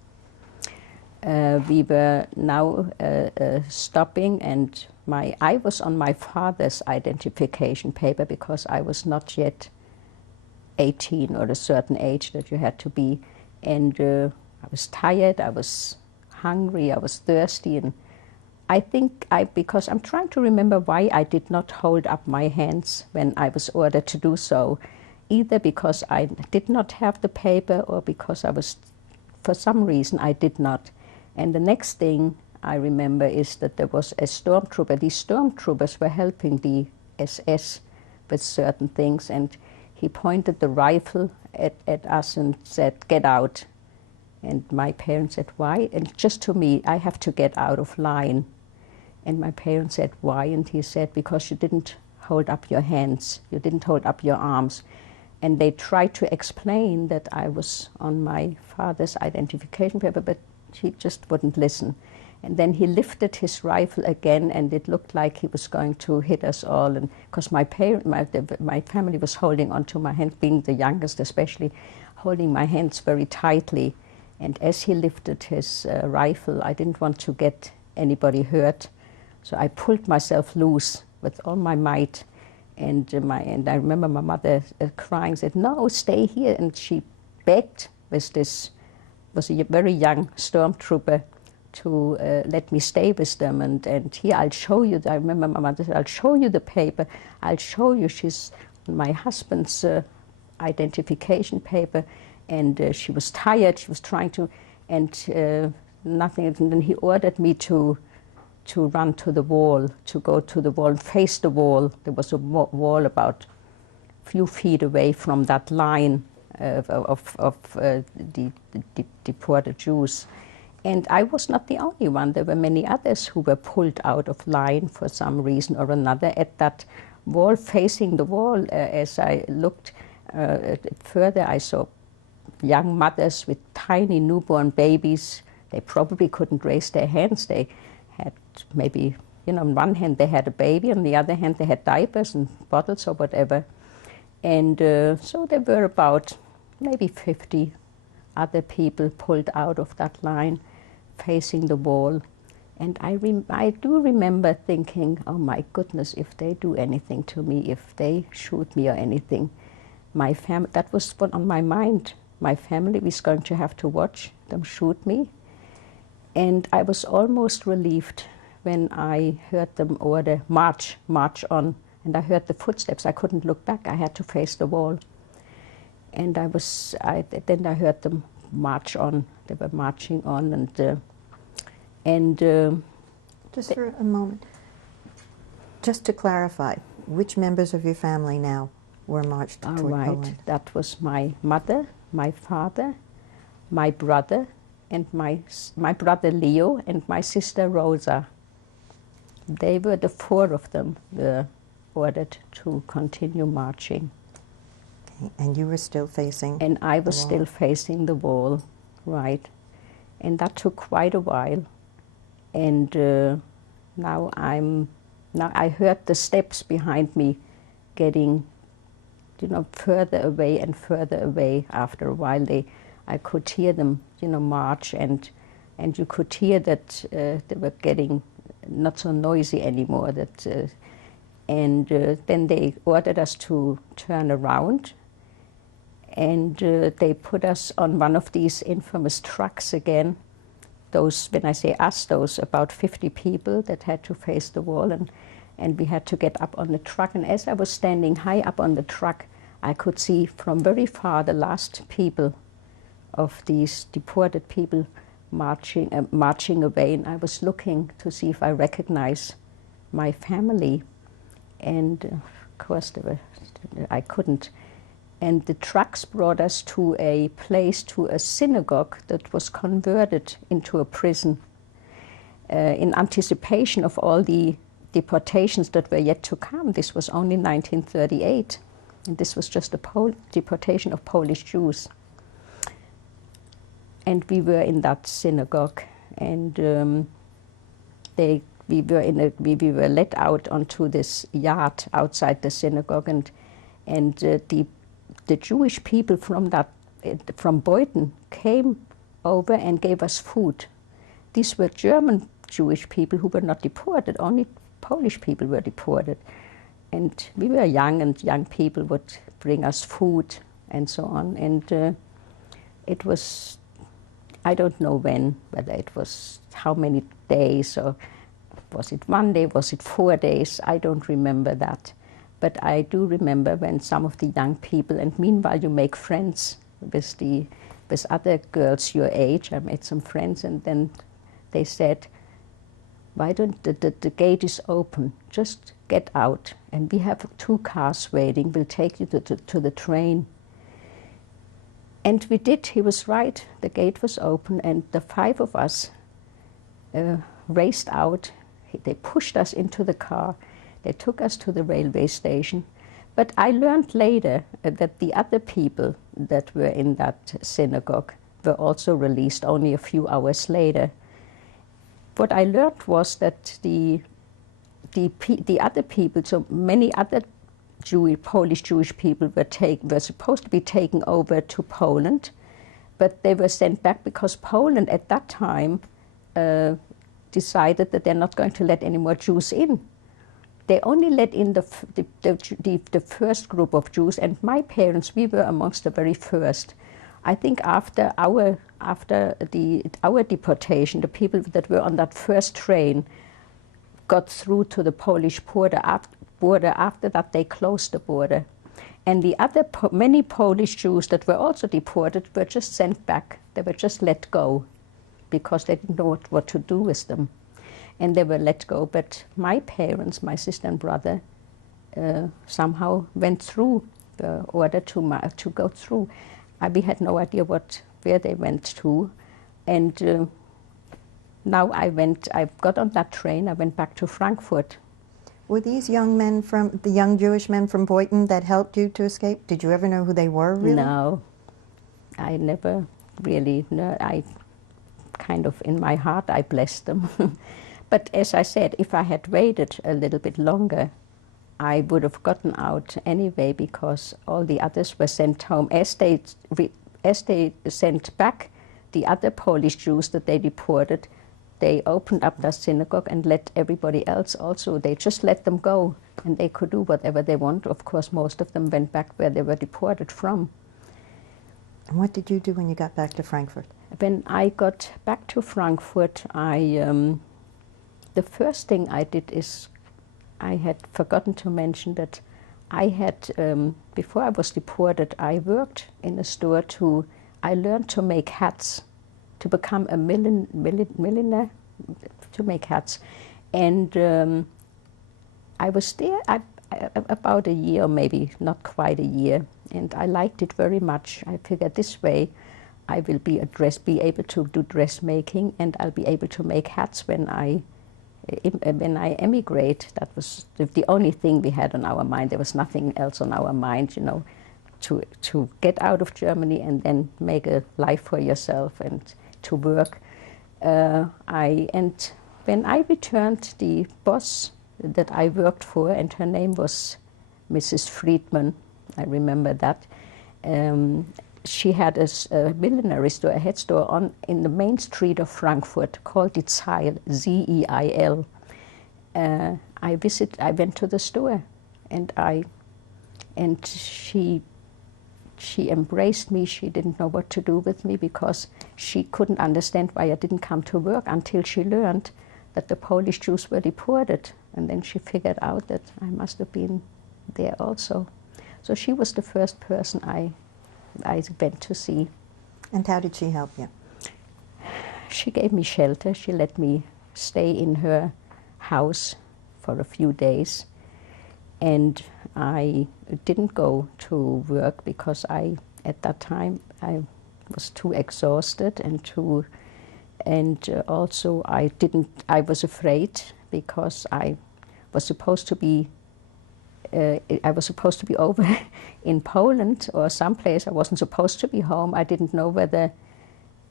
We were now stopping, and I was on my father's identification paper because I was not yet 18 or a certain age that you had to be. And I was tired, I was hungry, I was thirsty, and I think because I'm trying to remember why I did not hold up my hands when I was ordered to do so, either because I did not have the paper or because for some reason I did not. And the next thing I remember is that there was a stormtrooper. These stormtroopers were helping the SS with certain things, and he pointed the rifle at us and said, "Get out." And my parents said, "Why?" And just to me, I have to get out of line. And my parents said, "Why?" And he said, "Because you didn't hold up your hands, you didn't hold up your arms." And they tried to explain that I was on my father's identification paper, but he just wouldn't listen. And then he lifted his rifle again, and it looked like he was going to hit us all. And because my family was holding onto my hand, being the youngest especially, holding my hands very tightly. And as he lifted his rifle, I didn't want to get anybody hurt, so I pulled myself loose with all my might. And I remember my mother crying, said, "No, stay here." And she begged with this, was a very young stormtrooper, to let me stay with them. And here, I'll show you. I remember my mother said, "I'll show you the paper. I'll show you." She's my husband's identification paper. And she was tired. She was trying to, and nothing. And then he ordered me to run to the wall, to go to the wall, face the wall. There was a wall about a few feet away from that line of the deported Jews. And I was not the only one. There were many others who were pulled out of line for some reason or another at that wall, facing the wall. As I looked further, I saw young mothers with tiny newborn babies. They probably couldn't raise their hands. They had maybe, on one hand they had a baby, on the other hand they had diapers and bottles or whatever. And so there were about maybe 50 other people pulled out of that line, facing the wall. And I do remember thinking, "Oh my goodness, if they do anything to me, if they shoot me or anything, that was what on my mind. My family was going to have to watch them shoot me." And I was almost relieved when I heard them order, "March, march on." And I heard the footsteps. I couldn't look back. I had to face the wall. And then I heard them march on. They were marching on, and just for a moment. Just to clarify, which members of your family now were marched toward Poland? That was my mother, my father, my brother, and my brother Leo, and my sister Rosa. They were the four of them were ordered to continue marching. Okay. And you were still facing And I was the wall. still facing the wall, right. And that took quite a while. And now I heard the steps behind me getting, further away and further away. After a while, I could hear them, march, and you could hear that they were getting not so noisy anymore. And then they ordered us to turn around, and they put us on one of these infamous trucks again. Those, when I say us, those about 50 people that had to face the wall, and we had to get up on the truck. And as I was standing high up on the truck, I could see from very far the last people of these deported people marching away. And I was looking to see if I recognize my family. And of course, I couldn't. And the trucks brought us to a synagogue that was converted into a prison in anticipation of all the deportations that were yet to come. This was only 1938, and this was just a deportation of Polish Jews. And we were in that synagogue, and we were let out onto this yard outside the synagogue, and the Jewish people from Beuthen came over and gave us food. These were German Jewish people who were not deported, only Polish people were deported. And we were young, and young people would bring us food and so on. And it was, I don't know when, whether it was how many days, or was it 1 day, was it 4 days, I don't remember that. But I do remember when some of the young people, and meanwhile you make friends with other girls your age. I made some friends, and then they said, why don't the gate is open, just get out, and we have 2 cars waiting, we'll take you to the train. And we did, he was right, the gate was open, and the 5 of us raced out. They pushed us into the car. They took us to the railway station. But I learned later that the other people that were in that synagogue were also released only a few hours later. What I learned was that the other people, so many other Polish Jewish people were supposed to be taken over to Poland, but they were sent back because Poland at that time decided that they're not going to let any more Jews in. They only let in the first group of Jews, and my parents, we were amongst the very first. I think after our deportation, the people that were on that first train got through to the Polish border. After that, they closed the border. And the other many Polish Jews that were also deported were just sent back. They were just let go because they didn't know what to do with them. And they were let go. But my parents, my sister and brother, somehow went through the order to go through. We had no idea where they went to. And now I got on that train, I went back to Frankfurt. Were these young men the young Jewish men from Beuthen that helped you to escape? Did you ever know who they were, really? No, I never really, I kind of, in my heart, I blessed them. But as I said, if I had waited a little bit longer, I would have gotten out anyway, because all the others were sent home. As they sent back the other Polish Jews that they deported, they opened up the synagogue and let everybody else also. They just let them go, and they could do whatever they want. Of course, most of them went back where they were deported from. And what did you do when you got back to Frankfurt? When I got back to Frankfurt, the first thing I did is, I had forgotten to mention that I had, before I was deported, I worked in a store I learned to make hats, to become a milliner, to make hats. And I was there about a year, maybe not quite a year, and I liked it very much. I figured this way I will be able to do dressmaking, and I'll be able to make hats when I emigrate. That was the only thing we had on our mind. There was nothing else on our mind, you know, to get out of Germany and then make a life for yourself and to work. And when I returned, the boss that I worked for, and her name was Mrs. Friedman, I remember that. She had a millinery store, a head store in the main street of Frankfurt called Zeil, Z-E-I-L. I went to the store, and she embraced me. She didn't know what to do with me because she couldn't understand why I didn't come to work until she learned that the Polish Jews were deported. And then she figured out that I must have been there also. So she was the first person I went to see. And how did she help you? She gave me shelter. She let me stay in her house for a few days. And I didn't go to work because at that time, I was too exhausted and also I was afraid because I was supposed to be over in Poland or someplace. I wasn't supposed to be home. I didn't know whether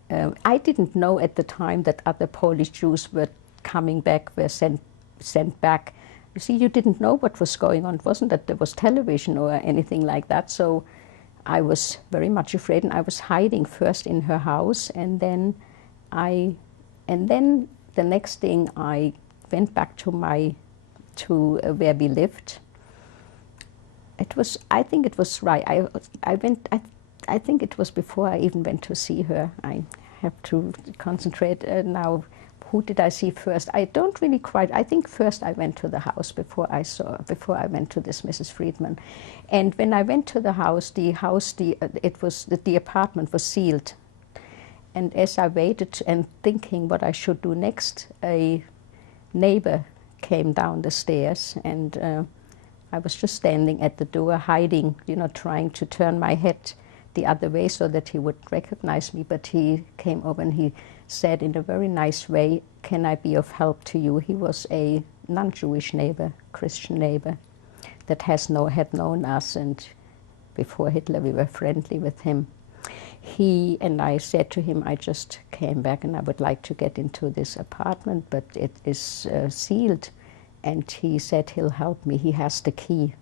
I didn't know at the time that other Polish Jews were coming back, were sent back. You see, you didn't know what was going on. It wasn't that there was television or anything like that. So I was very much afraid, and I was hiding first in her house, and then the next thing I went back to where we lived. I think it was right. I think it was before I even went to see her. I have to concentrate now. Who did I see first? I don't really quite. I think first I went to the house before I went to this Mrs. Friedman. And when I went to the house, the apartment was sealed. And as I waited and thinking what I should do next, a neighbor came down the stairs, and I was just standing at the door, hiding, you know, trying to turn my head the other way so that he would recognize me. But he came over and he said in a very nice way, "Can I be of help to you?" He was a non-Jewish neighbor, Christian neighbor, that had known us, and before Hitler we were friendly with him. I said to him, "I just came back and I would like to get into this apartment, but it is sealed." And he said he'll help me. He has the key.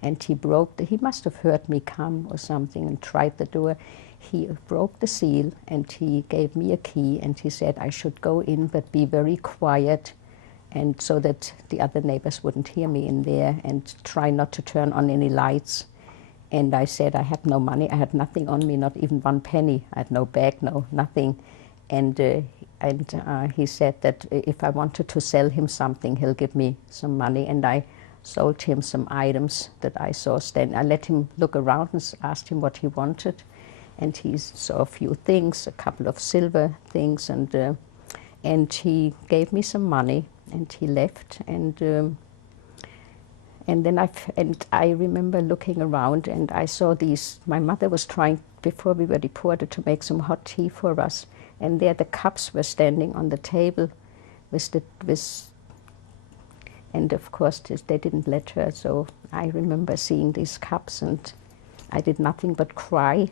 And he must have heard me come or something and tried the door. He broke the seal and he gave me a key, and he said I should go in but be very quiet, and so that the other neighbors wouldn't hear me in there, and try not to turn on any lights. And I said I had no money. I had nothing on me, not even 1 penny. I had no bag, nothing. And he said that if I wanted to sell him something, he'll give me some money. And I sold him some items that I saw stand. I let him look around and asked him what he wanted. And he saw a few things, a couple of silver things, and he gave me some money, and he left. And then I remember looking around, and I saw these. My mother was trying, before we were deported, to make some hot tea for us, and there the cups were standing on the table, and of course they didn't let her. So I remember seeing these cups, and I did nothing but cry.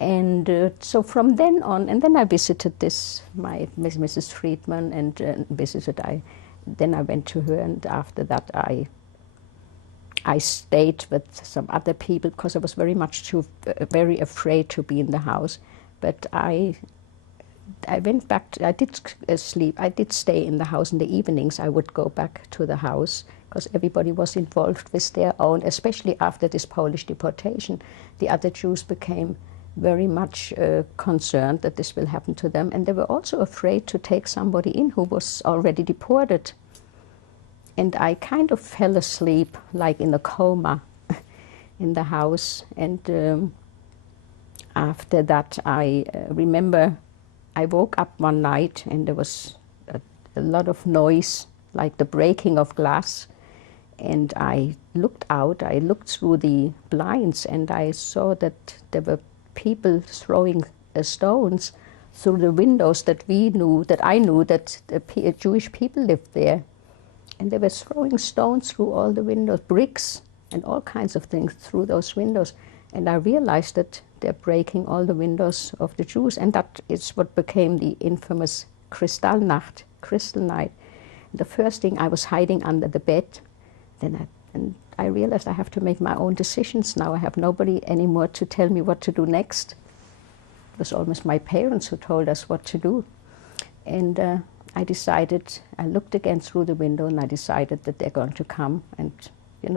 And so from then on, and then I visited Mrs. Friedman, and then I went to her, and after that I stayed with some other people because I was very afraid to be in the house. But I went back. I did sleep. I did stay in the house in the evenings. I would go back to the house because everybody was involved with their own, especially after this Polish deportation. The other Jews became very much concerned that this will happen to them, and they were also afraid to take somebody in who was already deported. And I kind of fell asleep, like in a coma, in the house. And after that, I remember I woke up one night, and there was a lot of noise like the breaking of glass. And I looked out, I looked through the blinds, and I saw that there were people throwing stones through the windows that I knew that the Jewish people lived there. And they were throwing stones through all the windows, bricks and all kinds of things through those windows. And I realized that they're breaking all the windows of the Jews. And that is what became the infamous Kristallnacht, Crystal Night. The first thing, I was hiding under the bed. And I realized I have to make my own decisions now. I have nobody anymore to tell me what to do next. It was almost my parents who told us what to do. And I decided, I looked again through the window, and I decided that they're going to come, and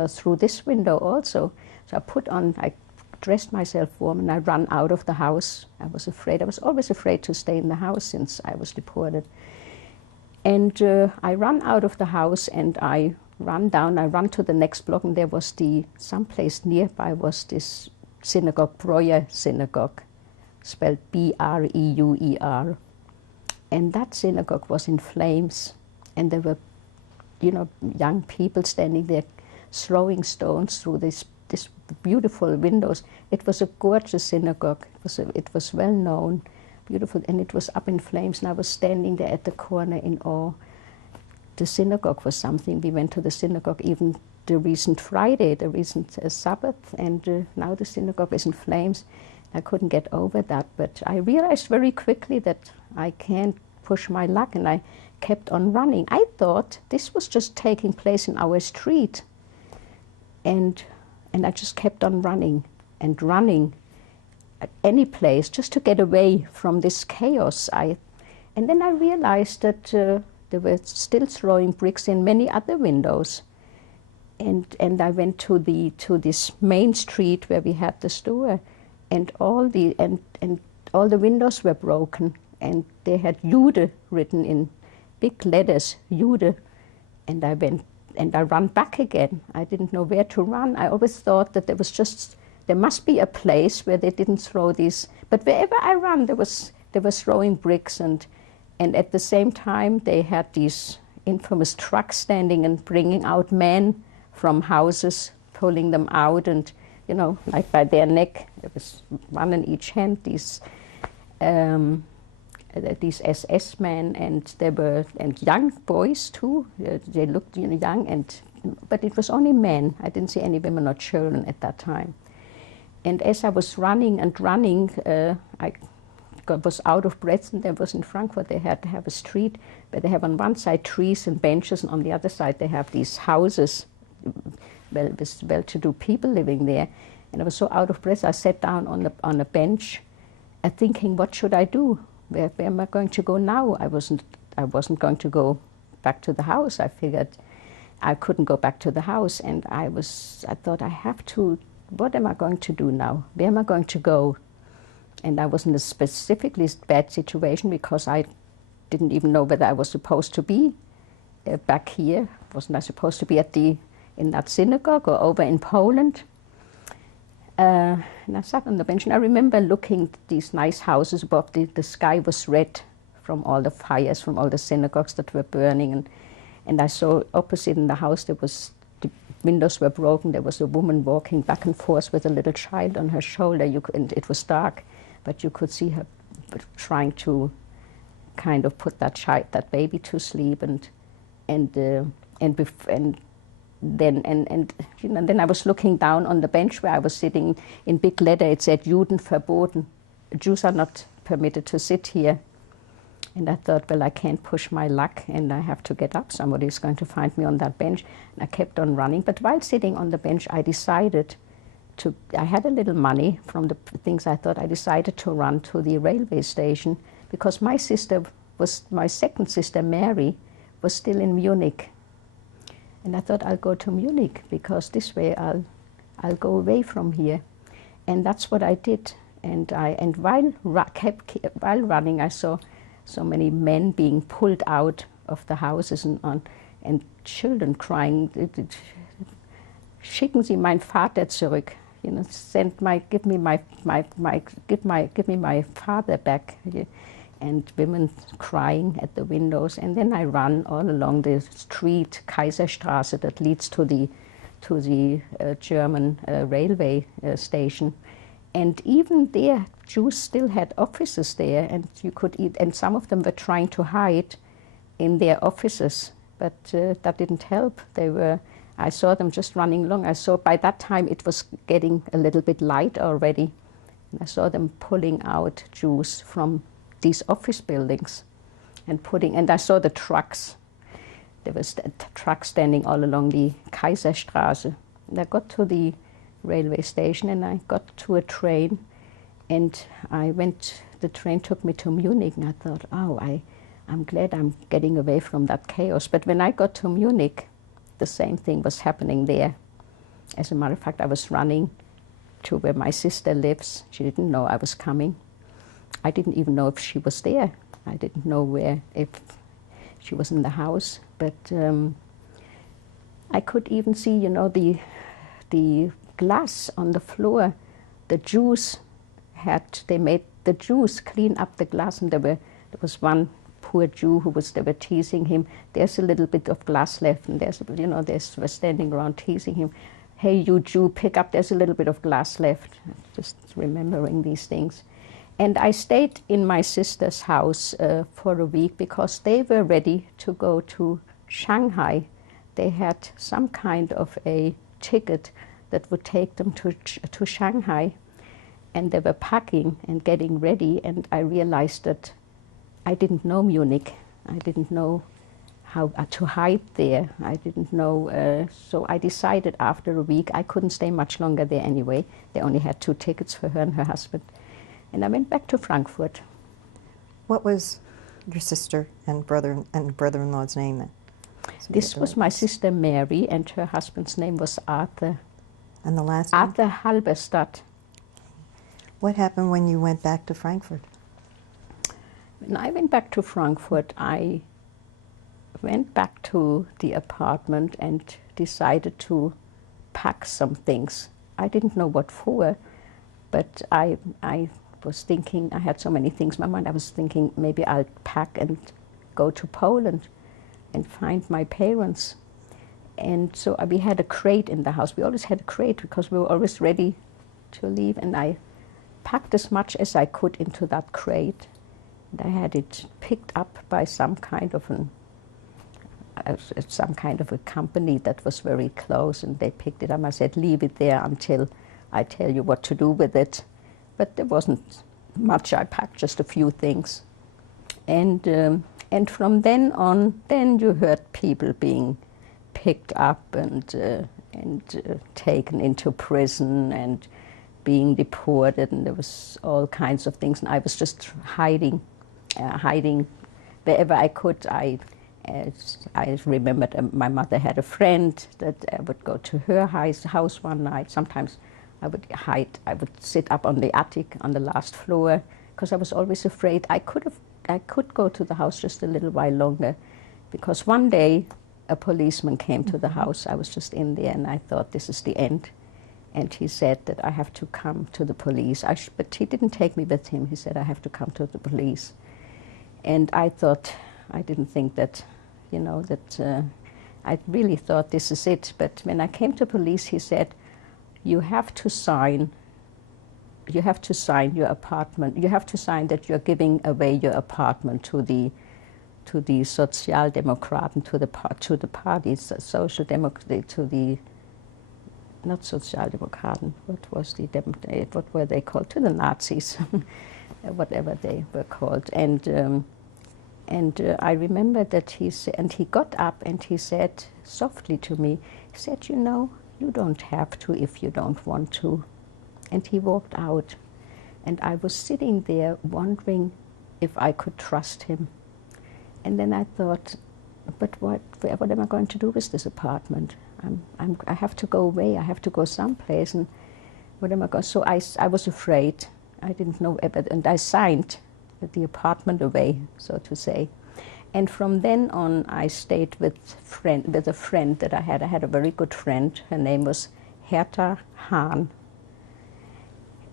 through this window also. So I dressed myself warm, and I ran out of the house. I was afraid. I was always afraid to stay in the house since I was deported. And I ran out of the house, and I ran to the next block, and there was someplace nearby was this synagogue, Breuer Synagogue, spelled B-R-E-U-E-R. And that synagogue was in flames, and there were, young people standing there throwing stones through this beautiful windows. It was a gorgeous synagogue. It was well known, beautiful, and it was up in flames. And I was standing there at the corner in awe. The synagogue was something. We went to the synagogue even the recent Friday, the recent Sabbath, and now the synagogue is in flames. I couldn't get over that, but I realized very quickly that I can't push my luck, and I kept on running. I thought this was just taking place in our street, and I just kept on running and running at any place just to get away from this chaos. And then I realized that they were still throwing bricks in many other windows, and I went to this main street where we had the store. And all the windows were broken, and they had Jude written in big letters, Jude. And I ran back again. I didn't know where to run. I always thought that there must be a place where they didn't throw these. But wherever I ran, they were throwing bricks, and at the same time they had these infamous trucks standing and bringing out men from houses, pulling them out, and like by their neck. There was one in each hand, these SS men, and young boys too. They looked young, but it was only men. I didn't see any women or children at that time. And as I was running, I was out of breath, and there was in Frankfurt, they had to have a street where they have on one side trees and benches, and on the other side they have these houses, with well-to-do people living there. And I was so out of breath, I sat down on a bench, thinking, what should I do? Where am I going to go now? I wasn't going to go back to the house. I figured I couldn't go back to the house, and I thought, what am I going to do now? Where am I going to go? And I was in a specifically bad situation because I didn't even know whether I was supposed to be back here. Wasn't I supposed to be in that synagogue or over in Poland? And I sat on the bench, and I remember looking at these nice houses above. The sky was red from all the fires, from all the synagogues that were burning. And I saw opposite in the house, the windows were broken. There was a woman walking back and forth with a little child on her shoulder. And it was dark, but you could see her trying to kind of put that baby to sleep. Then I was looking down on the bench where I was sitting. In big letter it said, Juden verboten. Jews are not permitted to sit here. And I thought, well, I can't push my luck, and I have to get up. Somebody is going to find me on that bench. And I kept on running. But while sitting on the bench, I had a little money from the things I thought. I decided to run to the railway station, because my second sister, Mary, was still in Munich. And I thought, I'll go to Munich, because this way I'll go away from here. And that's what I did. And while running, I saw so many men being pulled out of the houses, and children crying, "Schicken Sie meinen Vater zurück." Give me my father back. and women crying at the windows. And then I run all along the street, Kaiserstraße, that leads to the German railway station. And even there, Jews still had offices there, and you could eat. And some of them were trying to hide in their offices, but that didn't help. I saw them just running along. I saw by that time it was getting a little bit light already. And I saw them pulling out Jews from these office buildings and I saw the trucks. There was a truck standing all along the Kaiserstraße. And I got to the railway station and I got to a train, and the train took me to Munich, and I thought, oh, I'm glad I'm getting away from that chaos. But when I got to Munich, the same thing was happening there. As a matter of fact, I was running to where my sister lives. She didn't know I was coming. I didn't even know if she was there. I didn't know if she was in the house. But I could even see, the glass on the floor. The Jews made the Jews clean up the glass, and there was one poor Jew they were teasing him. There's a little bit of glass left, and they were standing around teasing him. Hey, you Jew, pick up, there's a little bit of glass left. Just remembering these things. And I stayed in my sister's house for a week because they were ready to go to Shanghai. They had some kind of a ticket that would take them to Shanghai. And they were packing and getting ready, and I realized that I didn't know Munich. I didn't know how to hide there. I didn't know, so I decided after a week, I couldn't stay much longer there anyway. They only had 2 tickets for her and her husband. And I went back to Frankfurt. What was your sister and brother-in-law's name then? This was my sister Mary, and her husband's name was Arthur. And the last name? Arthur Halberstadt. What happened when you went back to Frankfurt? When I went back to Frankfurt, I went back to the apartment and decided to pack some things. I didn't know what for, but I was thinking, I had so many things in my mind, I was thinking maybe I'll pack and go to Poland and find my parents. And so we had a crate in the house. We always had a crate because we were always ready to leave, and I packed as much as I could into that crate. And I had it picked up by some kind of a company that was very close, and they picked it up. I said, leave it there until I tell you what to do with it. But there wasn't much. I packed just a few things. And from then on, then you heard people being picked up and taken into prison and being deported, and there was all kinds of things. And I was just hiding wherever I could. I remembered my mother had a friend that I would go to her house one night. Sometimes I would hide. I would sit up on the attic on the last floor because I was always afraid. I could go to the house just a little while longer, because one day a policeman came to the house. I was just in there, and I thought, this is the end. And he said that I have to come to the police. But he didn't take me with him. He said, I have to come to the police. And I thought, I didn't think that, I really thought this is it. But when I came to police, he said, you have to sign your apartment. You have to sign that you're giving away your apartment to the Sozialdemokraten, to the parties, Social Democrat, to the, not Sozialdemokraten, what were they called? To the Nazis, whatever they were called. And I remember that he got up and he said softly to me, he said, you don't have to if you don't want to. And he walked out. And I was sitting there wondering if I could trust him. And then I thought, but what am I going to do with this apartment? I have to go away. I have to go someplace. And what am I going? So I was afraid. I didn't know, and I signed the apartment away, so to say. And from then on, I stayed with a friend that I had. I had a very good friend. Her name was Hertha Hahn.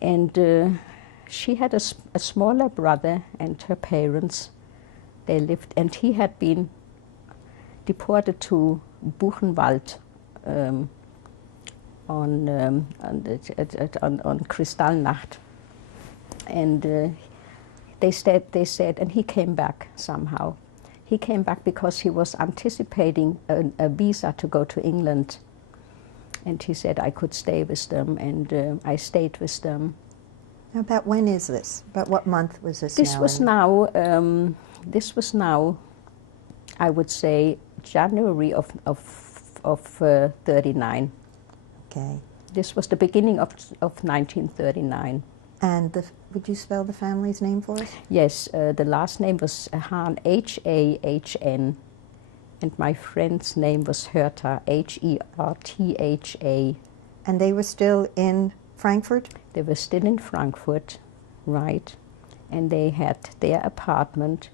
And she had a smaller brother, and her parents, they lived, and he had been deported to Buchenwald on Kristallnacht, and they said, and he came back somehow. He came back because he was anticipating a visa to go to England, and he said I could stay with them, and I stayed with them. Now, about when is this? About what month was this? This was now. This was now, I would say, January of 39. Okay. This was the beginning of 1939. And would you spell the family's name for us? Yes, the last name was Hahn, H-A-H-N, and my friend's name was Hertha, H-E-R-T-H-A. And they were still in Frankfurt? They were still in Frankfurt, right, and they had their apartment,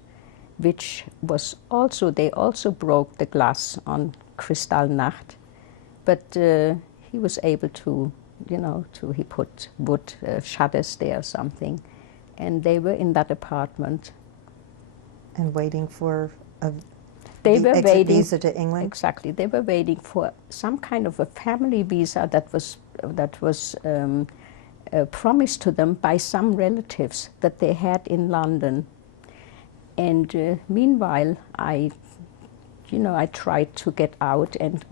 which was also, they also broke the glass on Kristallnacht, but he was able to, he put wood shutters there or something, and they were in that apartment. And waiting for they were waiting visa to England? Exactly. They were waiting for some kind of a family visa that was promised to them by some relatives that they had in London. And meanwhile, I tried to get out, and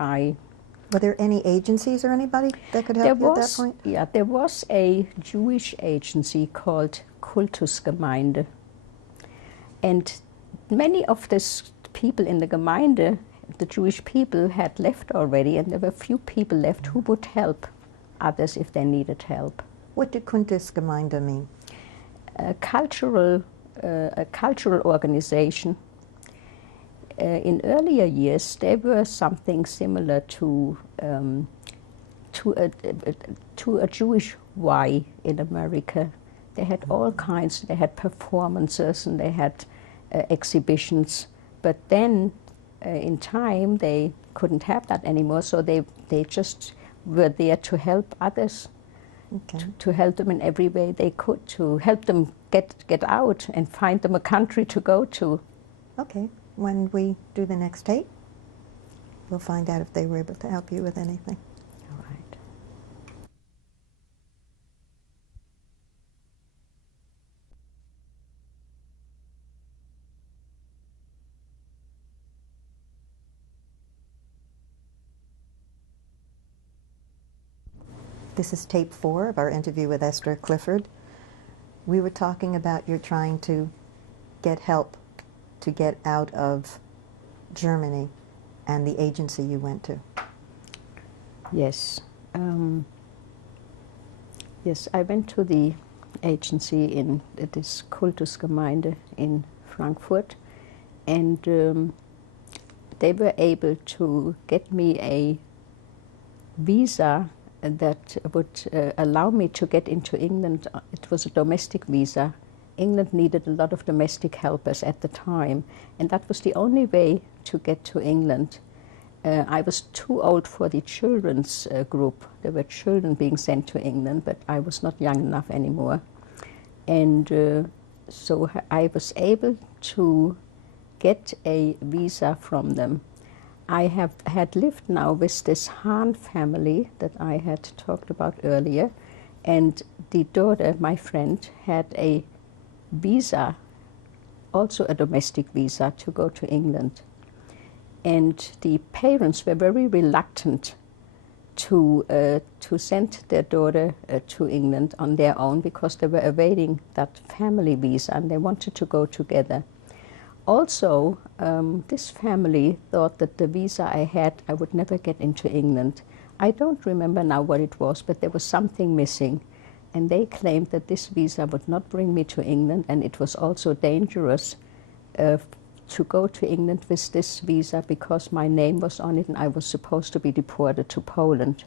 Were there any agencies or anybody that could help you at that point? Yeah, there was a Jewish agency called Kultusgemeinde. And many of these people in the Gemeinde, the Jewish people, had left already, and there were few people left who would help others if they needed help. What did Kultusgemeinde mean? A cultural organization. In earlier years, they were something similar to a Jewish Y in America. They had all kinds. They had performances and they had exhibitions. But then, in time, they couldn't have that anymore. So they just were there to help others. Okay. To help them in every way they could, to help them get out and find them a country to go to. Okay. When we do the next tape, we'll find out if they were able to help you with anything. All right. This is tape 4 of our interview with Esther Clifford. We were talking about your trying to get help to get out of Germany and the agency you went to. Yes. Yes, I went to the agency in this Kultusgemeinde in Frankfurt, and they were able to get me a visa that would allow me to get into England. It was a domestic visa. England needed a lot of domestic helpers at the time, and that was the only way to get to England. I was too old for the children's group. There were children being sent to England, but I was not young enough anymore. And so I was able to get a visa from them. I had lived now with this Hahn family that I had talked about earlier, and the daughter, my friend, had a visa, also a domestic visa, to go to England. And the parents were very reluctant to send their daughter to England on their own because they were awaiting that family visa and they wanted to go together. Also, this family thought that the visa I had, I would never get into England. I don't remember now what it was, but there was something missing. And they claimed that this visa would not bring me to England, and it was also dangerous to go to England with this visa because my name was on it and I was supposed to be deported to Poland.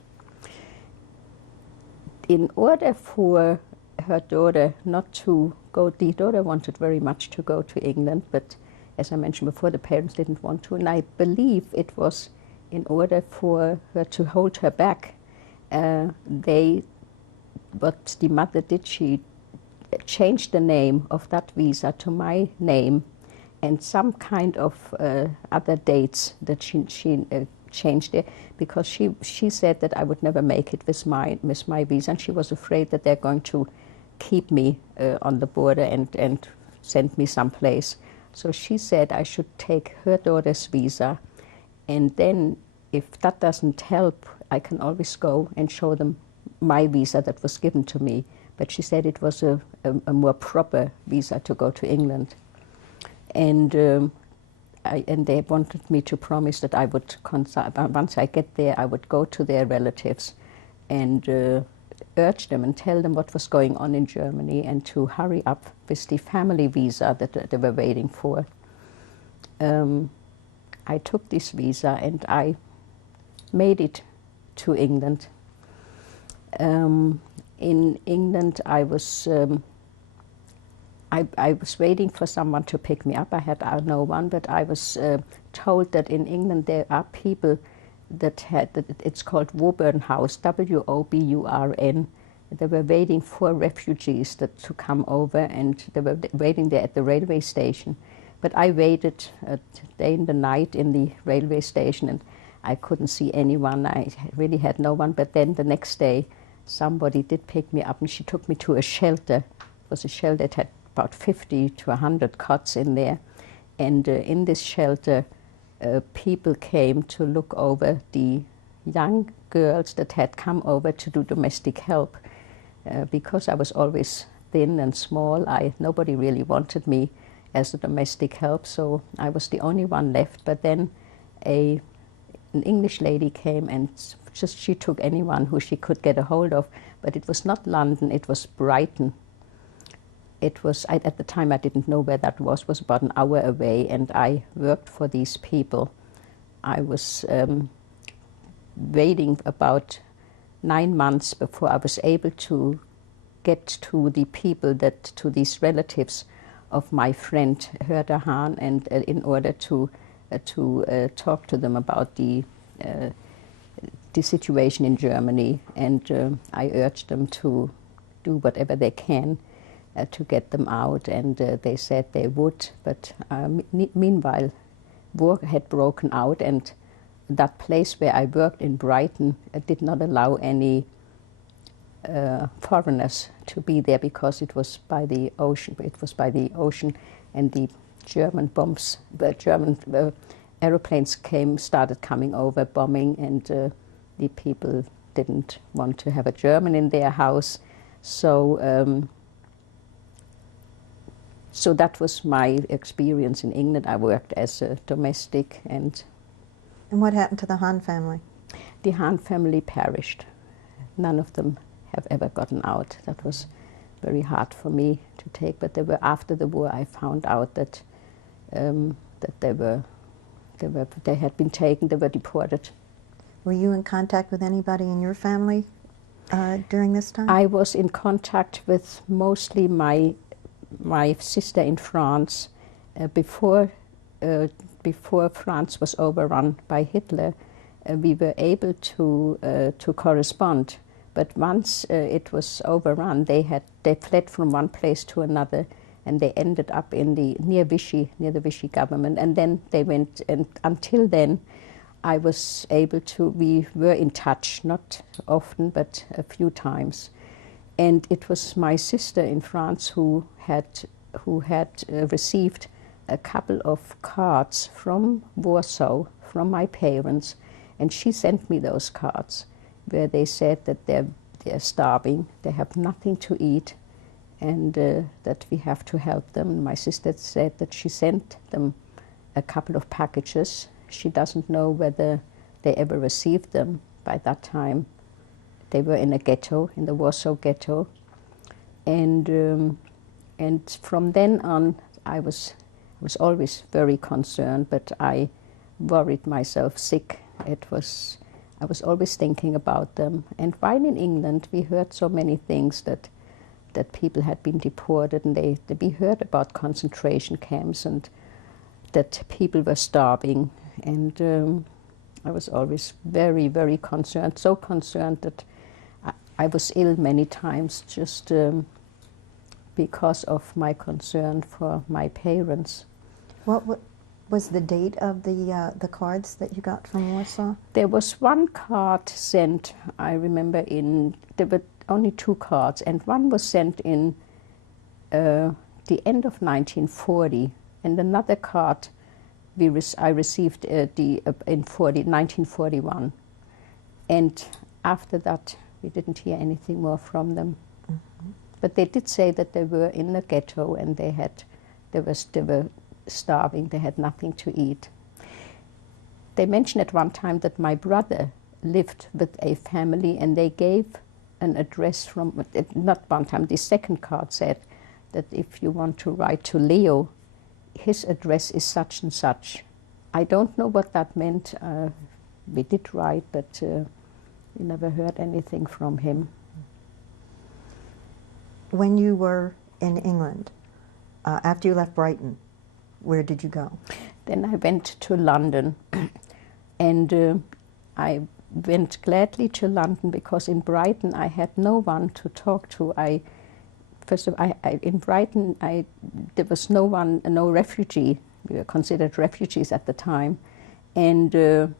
In order for her daughter not to go, the daughter wanted very much to go to England, but as I mentioned before, the parents didn't want to, and I believe it was in order for her to hold her back. What the mother did, she changed the name of that visa to my name, and some kind of other dates that she changed it, because she said that I would never make it with my visa, and she was afraid that they're going to keep me on the border and send me someplace. So she said I should take her daughter's visa, and then if that doesn't help, I can always go and show them my visa that was given to me. But she said it was a more proper visa to go to England. And they wanted me to promise that I would, once I get there, I would go to their relatives and urge them and tell them what was going on in Germany, and to hurry up with the family visa that they were waiting for. I took this visa and I made it to England. In England, I was waiting for someone to pick me up. I had no one, but I was told that in England there are people that it's called Woburn House, W-O-B-U-R-N. They were waiting for refugees to come over, and they were waiting there at the railway station. But I waited day and the night in the railway station, and I couldn't see anyone. I really had no one. But then the next day, somebody did pick me up, and she took me to a shelter. It was a shelter that had about 50 to 100 cots in there. And in this shelter, people came to look over the young girls that had come over to do domestic help. Because I was always thin and small, nobody really wanted me as a domestic help, so I was the only one left. But then an English lady came, and she took anyone who she could get a hold of. But it was not London, it was Brighton. It was, at the time I didn't know where that was about an hour away, and I worked for these people. I was waiting about 9 months before I was able to get to the people, to these relatives of my friend Herder Hahn, and in order to talk to them about the situation in Germany. And I urged them to do whatever they can to get them out, and they said they would. But meanwhile, war had broken out, and that place where I worked in Brighton did not allow any foreigners to be there, because it was by the ocean. And the German bombs, the German aeroplanes started coming over, bombing, and the people didn't want to have a German in their house. So so that was my experience in England. I worked as a domestic. And what happened to the Hahn family? The Hahn family perished. None of them have ever gotten out. That was very hard for me to take. But after the war, I found out that they had been taken. They were deported. Were you in contact with anybody in your family during this time? I was in contact with mostly my sister in France. Before France was overrun by Hitler, we were able to correspond. But once it was overrun, they fled from one place to another, and they ended up near the Vichy government. And then they went, and until then, I was able to. We were in touch, not often, but a few times. And it was my sister in France who had received a couple of cards from Warsaw, from my parents, and she sent me those cards, where they said that they're starving, they have nothing to eat, and that we have to help them. My sister said that she sent them a couple of packages. She doesn't know whether they ever received them. By that time, they were in a ghetto, in the Warsaw ghetto, and from then on, I was always very concerned, but I worried myself sick. I was always thinking about them. And while in England, we heard so many things that people had been deported, and we heard about concentration camps, and that people were starving. And I was always very, very concerned, so concerned that I was ill many times, just because of my concern for my parents. What was the date of the cards that you got from Warsaw? There was one card sent, I remember, there were only 2 cards, and one was sent in the end of 1940, and another card I received in 1941. And after that, we didn't hear anything more from them. Mm-hmm. But they did say that they were in the ghetto and they were starving, they had nothing to eat. They mentioned at one time that my brother lived with a family, and they gave an address from, not one time, the second card said that if you want to write to Leo, his address is such and such. I don't know what that meant. We did write, but we never heard anything from him. When you were in England, after you left Brighton, where did you go? Then I went to London, and I went gladly to London because in Brighton I had no one to talk to. In Brighton there was no refugee. We were considered refugees at the time. And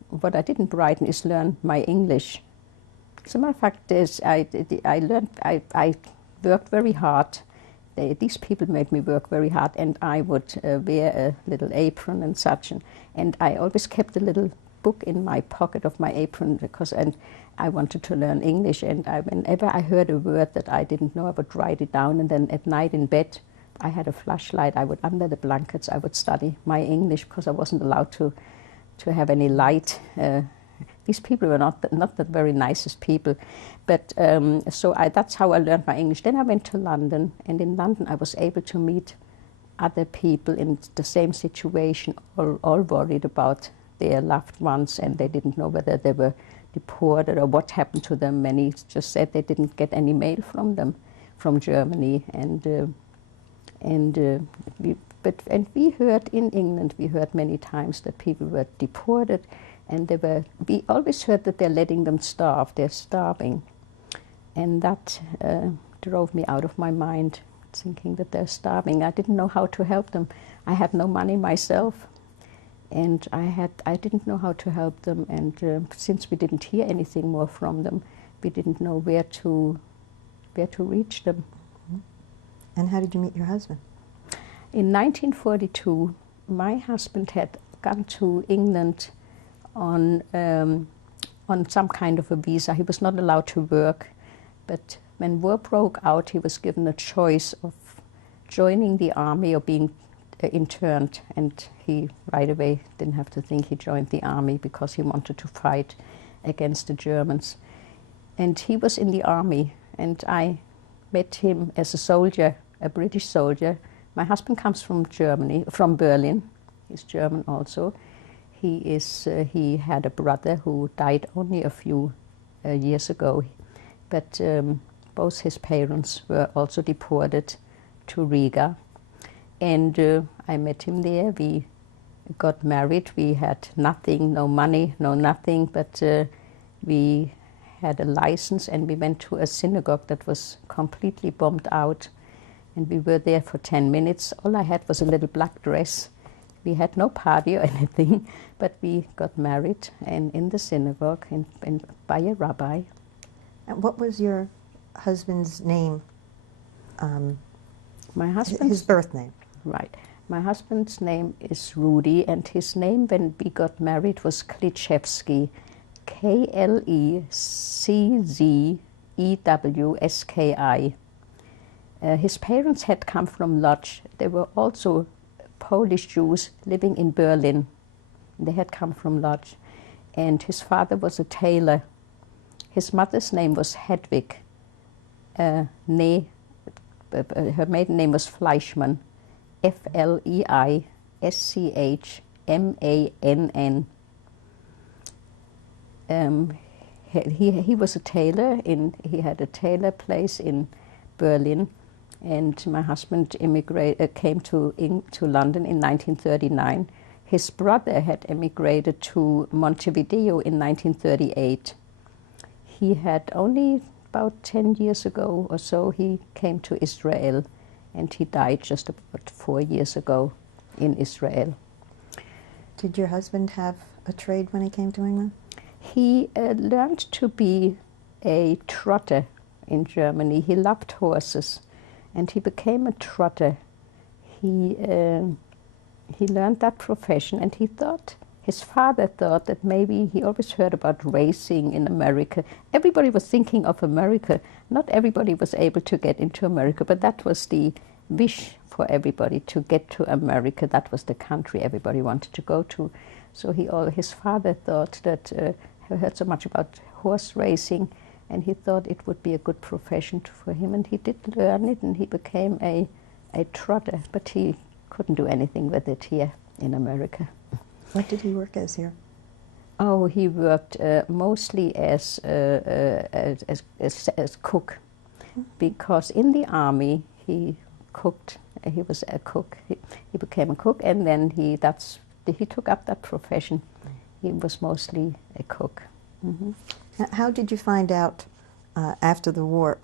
what I did in Brighton is learn my English. As a matter of fact, I worked very hard. These people made me work very hard, and I would wear a little apron and such. And I always kept a little book in my pocket of my apron and I wanted to learn English. And whenever I heard a word that I didn't know, I would write it down. And then at night in bed, I had a flashlight. I would, under the blankets, I would study my English because I wasn't allowed to have any light. These people were not the very nicest people, but that's how I learned my English. Then I went to London, and in London I was able to meet other people in the same situation, all worried about their loved ones, and they didn't know whether they were deported or what happened to them. Many just said they didn't get any mail from them, from Germany, and we heard in England, we heard many times that people were deported, and we always heard that they're letting them starve, they're starving. And that drove me out of my mind, thinking that they're starving. I didn't know how to help them. I had no money myself, and I didn't know how to help them. And since we didn't hear anything more from them, we didn't know where to reach them. And how did you meet your husband? In 1942, my husband had gone to England on some kind of a visa. He was not allowed to work, but when war broke out, he was given a choice of joining the army or being interned, and he right away didn't have to think. He joined the army because he wanted to fight against the Germans. And he was in the army, and I met him as a soldier, a British soldier. My husband comes from Germany, from Berlin. He's German also. He had a brother who died only a few years ago, but both his parents were also deported to Riga. And I met him there. We got married. We had nothing, no money, no nothing, but we had a license, and we went to a synagogue that was completely bombed out. And we were there for 10 minutes. All I had was a little black dress. We had no party or anything, but we got married and in the synagogue and by a rabbi. And what was your husband's name? My husband's his birth name. Right. My husband's name is Rudy, and his name when we got married was Klichewski, Klecczeewski. His parents had come from Lodz. They were also Polish Jews living in Berlin. They had come from Lodz. And his father was a tailor. His mother's name was Hedwig. Her maiden name was Fleischmann. Fleischmann. He was a tailor. He had a tailor place in Berlin. And my husband came to London in 1939. His brother had emigrated to Montevideo in 1938. He had only about 10 years ago or so, he came to Israel, and he died just about 4 years ago in Israel. Did your husband have a trade when he came to England? He learned to be a trotter in Germany. He loved horses, and he became a trotter. He learned that profession, and his father thought that maybe he always heard about racing in America. Everybody was thinking of America. Not everybody was able to get into America, but that was the wish for everybody, to get to America. That was the country everybody wanted to go to. So his father thought that he heard so much about horse racing, and he thought it would be a good profession for him, and he did learn it, and he became a trotter, but he couldn't do anything with it here in America. What did he work as here? Oh, he worked mostly as cook, because in the army he cooked. He was a cook. He became a cook, and then he took up that profession. He was mostly a cook. Mm-hmm. How did you find out after the war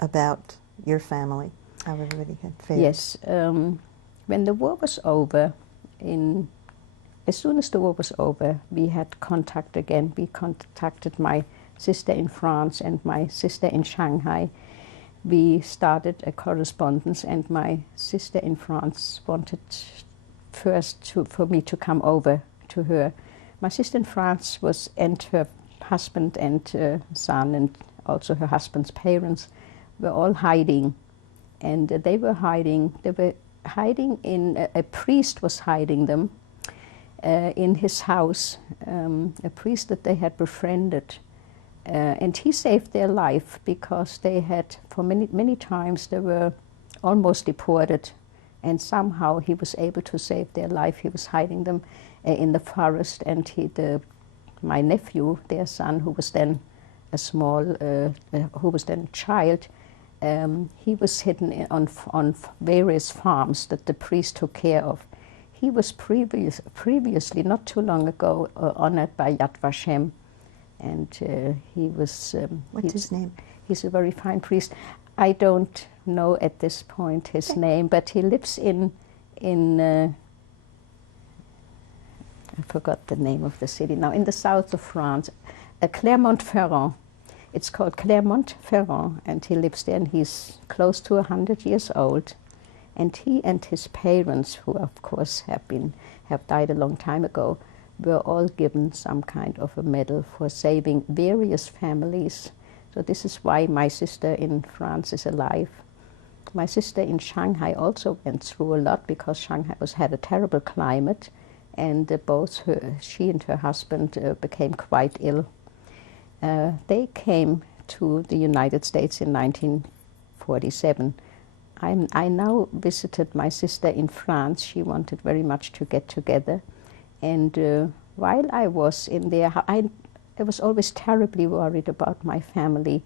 about your family, how everybody had fared? Yes, when the war was over, as soon as the war was over, we had contact again. We contacted my sister in France and my sister in Shanghai. We started a correspondence, and my sister in France wanted first for me to come over to her. My sister in France and her husband and son, and also her husband's parents, were all hiding. And they were hiding in, a priest was hiding them in his house, a priest that they had befriended. And he saved their life, because they had, for many times, they were almost deported, and somehow he was able to save their life. He was hiding them in the forest, and my nephew, their son, who was then a child, he was hidden on various farms that the priest took care of. He was previously, not too long ago, honored by Yad Vashem, and he was... What's his name? He's a very fine priest. I don't know at this point his name, but he lives in I forgot the name of the city now, in the south of France, Clermont-Ferrand. It's called Clermont-Ferrand, and he lives there, and he's close to 100 years old. And he and his parents, who of course have died a long time ago, were all given some kind of a medal for saving various families. So this is why my sister in France is alive. My sister in Shanghai also went through a lot, because Shanghai had a terrible climate, and both she and her husband became quite ill. They came to the United States in 1947. I now visited my sister in France. She wanted very much to get together. And while I was in there, I was always terribly worried about my family.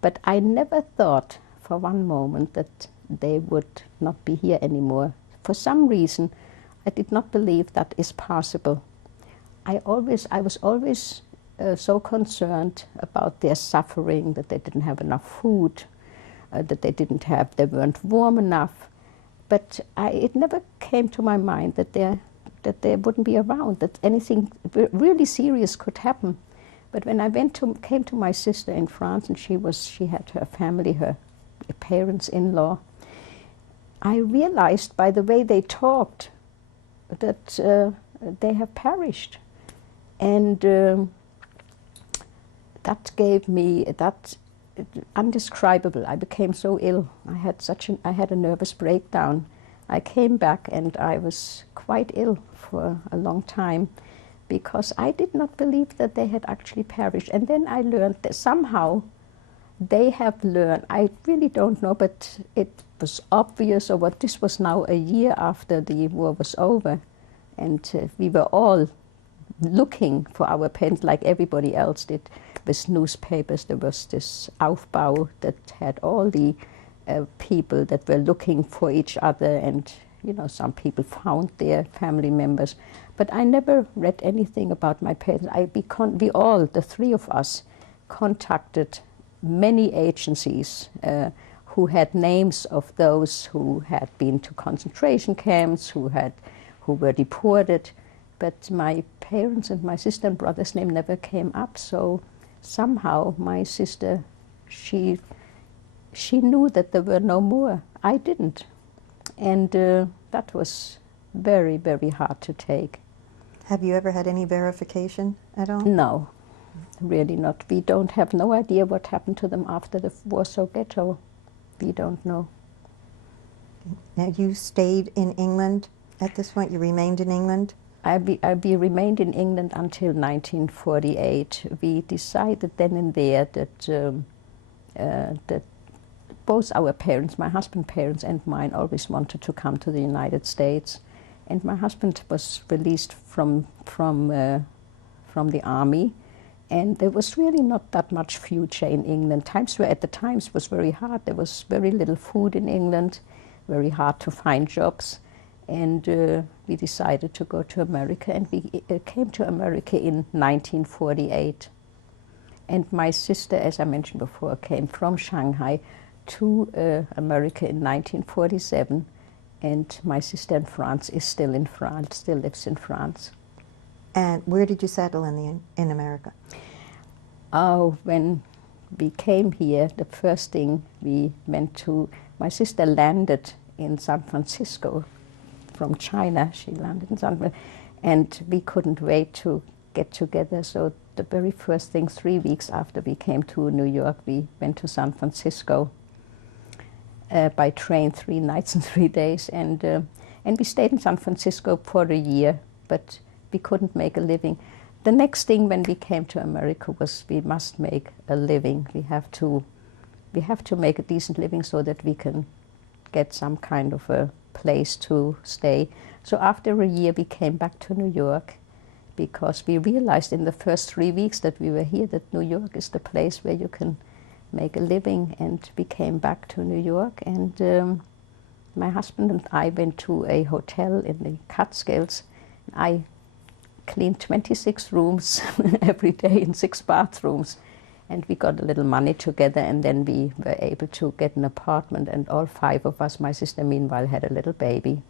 But I never thought for one moment that they would not be here anymore. For some reason, I did not believe that is possible. I was always so concerned about their suffering, that they didn't have enough food, that they weren't warm enough. But it never came to my mind that they wouldn't be around, that anything really serious could happen. But when I came to my sister in France, and she had her family, her parents-in-law, I realized by the way they talked that they have perished. And that gave me that undescribable. I became so ill. I had a nervous breakdown. I came back and I was quite ill for a long time, because I did not believe that they had actually perished. And then I learned that somehow they have learned. I really don't know, but it was obvious, or what, this was now a year after the war was over, and we were all looking for our parents like everybody else did. With newspapers, there was this Aufbau that had all the people that were looking for each other, and some people found their family members. But I never read anything about my parents. We all, the three of us, contacted many agencies who had names of those who had been to concentration camps, who were deported, but my parents and my sister and brother's name never came up. So somehow my sister, she knew that there were no more. I didn't, and that was very, very hard to take. Have you ever had any verification at all? No, really not. We don't have no idea what happened to them after the Warsaw Ghetto. We don't know. Now, you stayed in England at this point? You remained in England? I remained in England until 1948. We decided then and there that both our parents, my husband's parents and mine, always wanted to come to the United States. And my husband was released from the army, and there was really not that much future in England. Times were, at the times, was very hard. There was very little food in England, very hard to find jobs, and we decided to go to America, and we came to America in 1948. And my sister, as I mentioned before, came from Shanghai to America in 1947. And my sister in France is still in France, still lives in France. And where did you settle in America? Oh, when we came here, the first thing we went to, my sister landed in San Francisco from China. She landed in San Francisco, and we couldn't wait to get together. So the very first thing, 3 weeks after we came to New York, we went to San Francisco. By train 3 nights and 3 days, and we stayed in San Francisco for a year, but we couldn't make a living. The next thing when we came to America was we must make a living. We have to make a decent living so that we can get some kind of a place to stay. So after a year we came back to New York, because we realized in the first 3 weeks that we were here that New York is the place where you can make a living, and we came back to New York, and my husband and I went to a hotel in the Catskills. I cleaned 26 rooms every day in 6 bathrooms, and we got a little money together, and then we were able to get an apartment, and all 5 of us, my sister meanwhile had a little baby,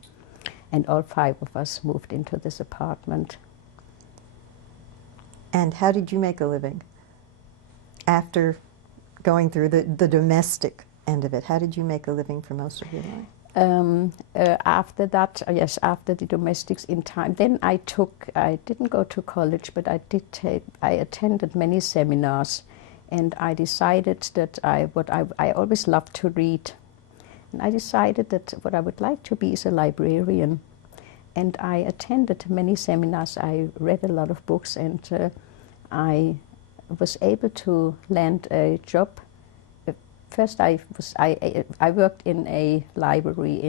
and all 5 of us moved into this apartment. And how did you make a living after going through the domestic end of it? How did you make a living for most of your life? After that, yes, after the domestics in time, then I didn't go to college, but I attended many seminars, and I decided that I always loved to read, and I decided that what I would like to be is a librarian. And I attended many seminars, I read a lot of books, and I was able to land a job. First I worked in a library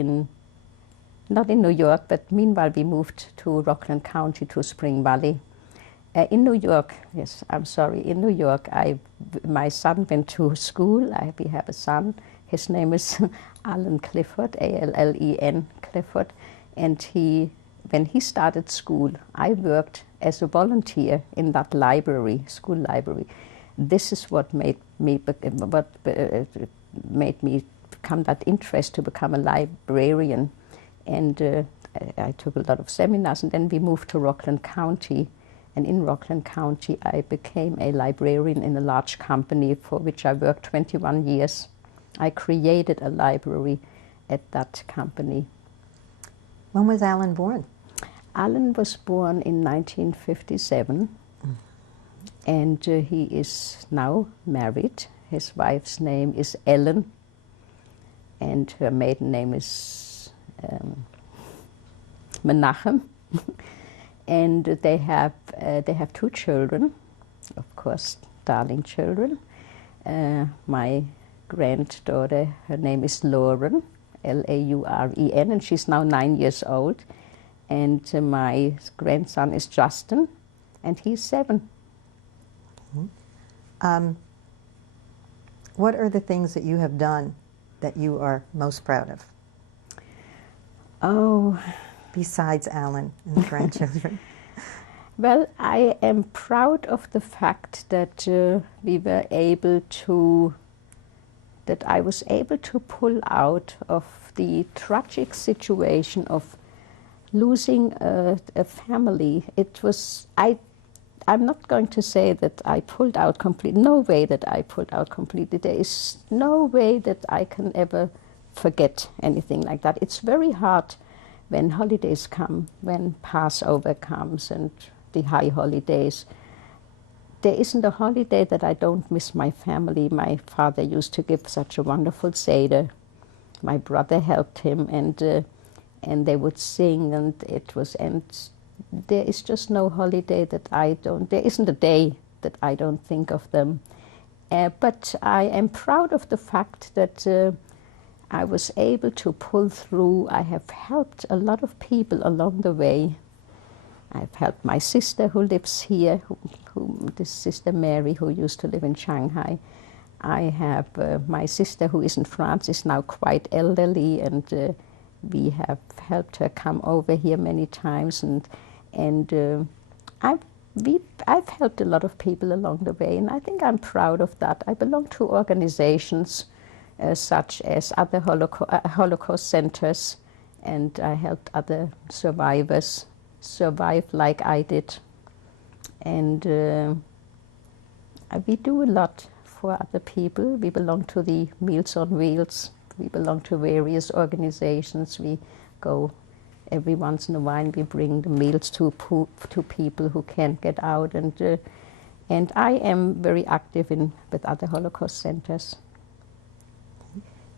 not in New York, but meanwhile we moved to Rockland County, to Spring Valley. In New York, in New York, my son went to school. We have a son, his name is Alan Clifford, A-L-L-E-N, Clifford, and when he started school, I worked as a volunteer in that library, school library. This is what made me become that interest to become a librarian. And I took a lot of seminars, and then we moved to Rockland County. And in Rockland County, I became a librarian in a large company for which I worked 21 years. I created a library at that company. When was Alan born? Alan was born in 1957, and he is now married. His wife's name is Ellen, and her maiden name is Menachem. And they have 2 children, of course, darling children. My granddaughter, her name is Lauren, L-A-U-R-E-N, and she's now 9 years old. And my grandson is Justin, and he's 7. What are the things that you have done that you are most proud of? Oh, besides Alan and the grandchildren. Well, I am proud of the fact that we were able to that I was able to pull out of the tragic situation of losing a family. It was, I'm not going to say that I pulled out completely, no way that I pulled out completely. There is no way that I can ever forget anything like that. It's very hard when holidays come, when Passover comes and the high holidays. There isn't a holiday that I don't miss my family. My father used to give such a wonderful Seder. My brother helped him, and they would sing, and there is just no holiday that there isn't a day that I don't think of them. But I am proud of the fact that I was able to pull through. I have helped a lot of people along the way. I've helped my sister who lives here, this sister Mary, who used to live in Shanghai. I have my sister who is in France, is now quite elderly, and we have helped her come over here many times. And I've helped a lot of people along the way, and I think I'm proud of that. I belong to organizations such as other Holocaust centers, and I helped other survivors survive like I did. And we do a lot for other people. We belong to the Meals on Wheels. We belong to various organizations. We go every once in a while. We bring the meals to people who can't get out. And I am very active with other Holocaust centers.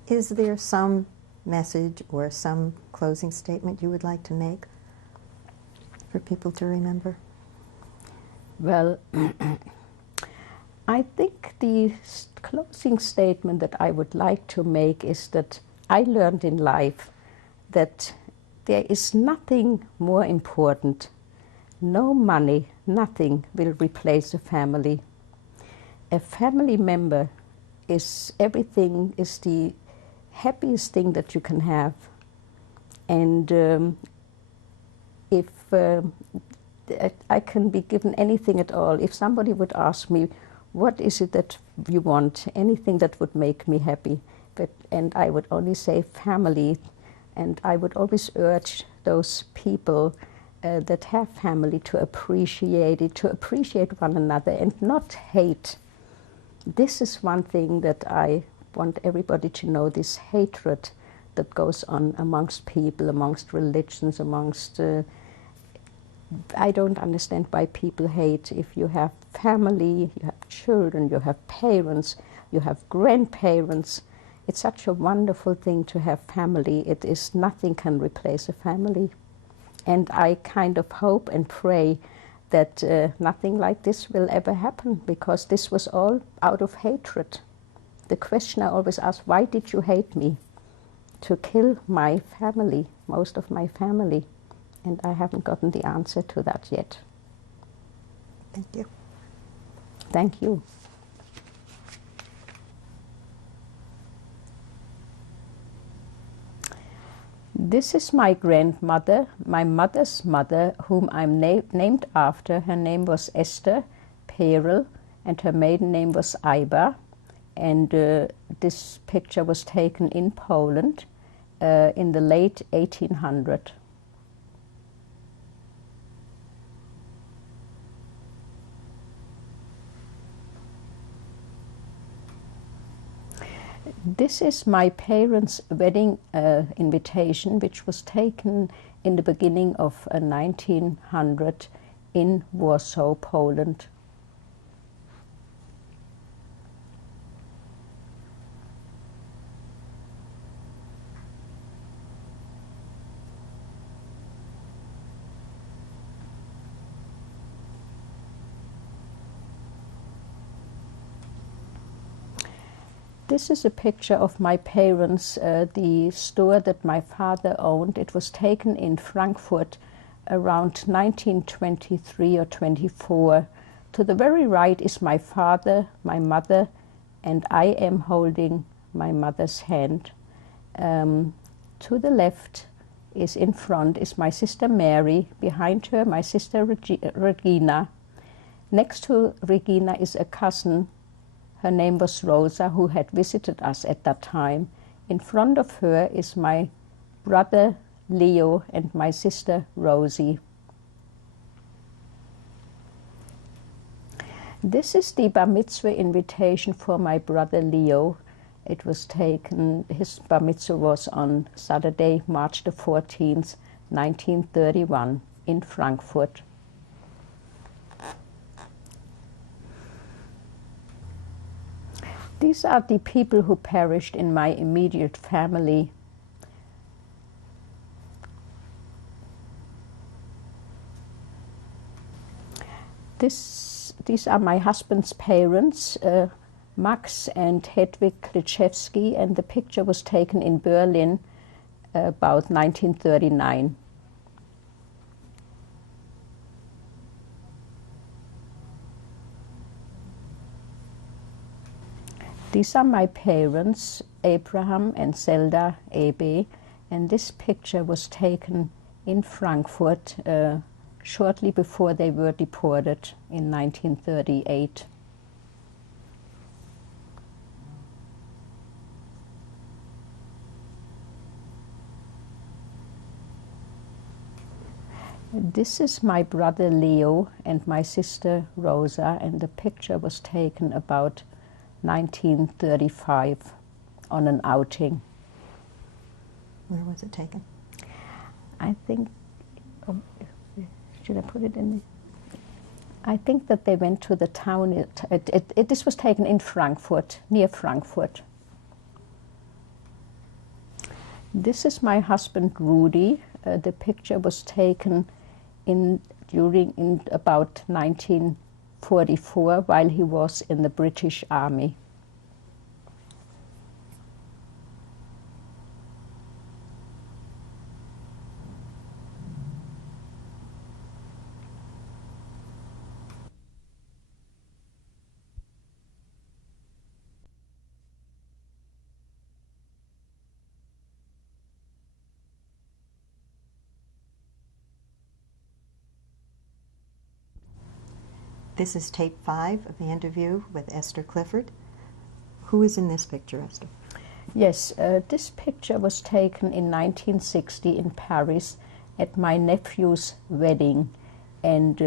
Is there some message or some closing statement you would like to make for people to remember? Well, I think the closing statement that I would like to make is that I learned in life that there is nothing more important. No money, nothing will replace a family. A family member is everything, is the happiest thing that you can have. And if I can be given anything at all, if somebody would ask me, what is it that you want? Anything that would make me happy. And I would only say family. And I would always urge those people that have family to appreciate it, to appreciate one another and not hate. This is one thing that I want everybody to know, this hatred that goes on amongst people, amongst religions, amongst... I don't understand why people hate. If you have family, you have children, you have parents, you have grandparents, it's such a wonderful thing to have family. It is, nothing can replace a family. And I kind of hope and pray that nothing like this will ever happen, because this was all out of hatred. The question I always ask, why did you hate me? To kill my family, most of my family. And I haven't gotten the answer to that yet. Thank you. Thank you. This is my grandmother, my mother's mother, whom I'm named after. Her name was Esther Perel, and her maiden name was Iba. And this picture was taken in Poland in the late 1800s. This is my parents' wedding invitation, which was taken in the beginning of 1900 in Warsaw, Poland. This is a picture of my parents, the store that my father owned. It was taken in Frankfurt around 1923 or 24. To the very right is my father, my mother, and I am holding my mother's hand. To the left is, in front, is my sister Mary. Behind her, my sister Regina. Next to Regina is a cousin Her name was Rosa, who had visited us at that time. In front of her is my brother Leo and my sister Rosie. This is the bar mitzvah invitation for my brother Leo. It was taken, his bar mitzvah was on Saturday, March the 14th, 1931 in Frankfurt. These are the people who perished in my immediate family. These are my husband's parents, Max and Hedwig Klichewski, and the picture was taken in Berlin about 1939. These are my parents, Abraham and Zelda Ebe, and this picture was taken in Frankfurt shortly before they were deported in 1938. This is my brother Leo and my sister Rosa, and the picture was taken about 1935 on an outing. Where was it taken? I think, should I put it in there? I think that they went to the town. This was taken in Frankfurt, near Frankfurt. This is my husband Rudy. The picture was taken in about 1944 while he was in the British Army. This is tape 5 of the interview with Esther Clifford. Who is in this picture, Esther? Yes, this picture was taken in 1960 in Paris at my nephew's wedding. And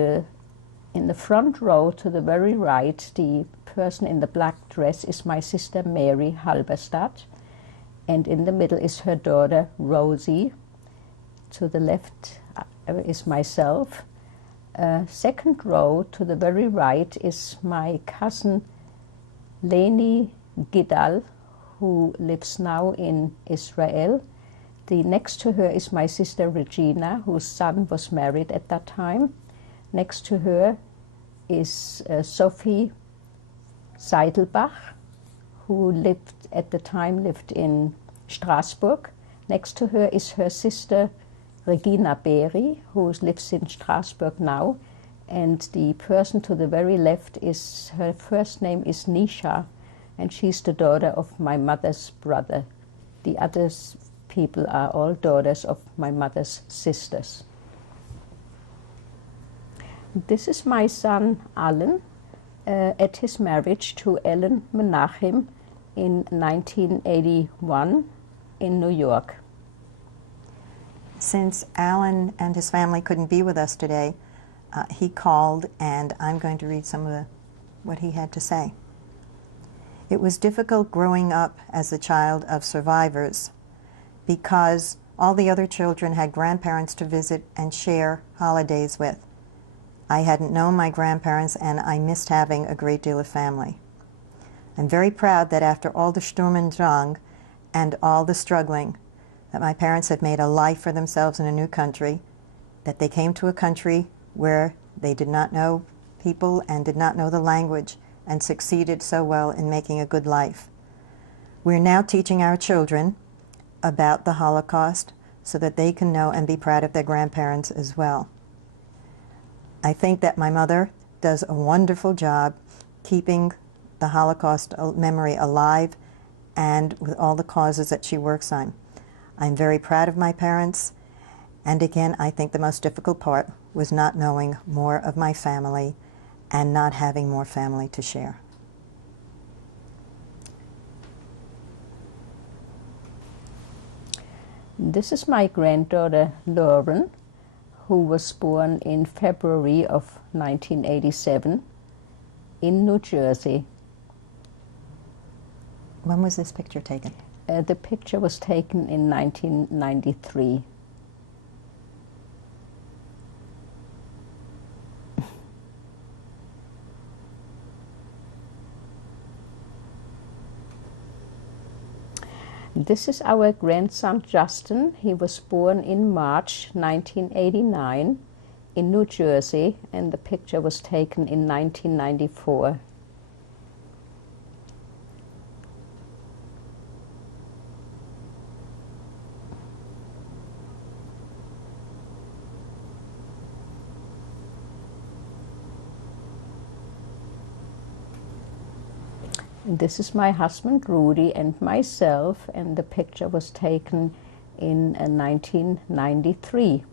in the front row to the very right, the person in the black dress is my sister Mary Halberstadt. And in the middle is her daughter Rosie. To the left is myself. Second row to the very right is my cousin Leni Gidal, who lives now in Israel. The next to her is my sister Regina, whose son was married at that time. Next to her is Sophie Seidelbach, who lived in Strasbourg. Next to her is her sister Regina Beri, who lives in Strasbourg now, and the person to the very left is, her first name is Nisha, and she's the daughter of my mother's brother. The other people are all daughters of my mother's sisters. This is my son Alan at his marriage to Ellen Menachem in 1981 in New York. Since Alan and his family couldn't be with us today, he called, and I'm going to read some of what he had to say. It was difficult growing up as the child of survivors because all the other children had grandparents to visit and share holidays with. I hadn't known my grandparents, and I missed having a great deal of family. I'm very proud that after all the Sturm und Drang and all the struggling, that my parents had made a life for themselves in a new country, that they came to a country where they did not know people and did not know the language and succeeded so well in making a good life. We're now teaching our children about the Holocaust so that they can know and be proud of their grandparents as well. I think that my mother does a wonderful job keeping the Holocaust memory alive and with all the causes that she works on. I'm very proud of my parents, and again, I think the most difficult part was not knowing more of my family and not having more family to share. This is my granddaughter Lauren, who was born in February of 1987 in New Jersey. When was this picture taken? The picture was taken in 1993. This is our grandson Justin. He was born in March 1989 in New Jersey, and the picture was taken in 1994. This is my husband Rudy and myself, and the picture was taken in 1993.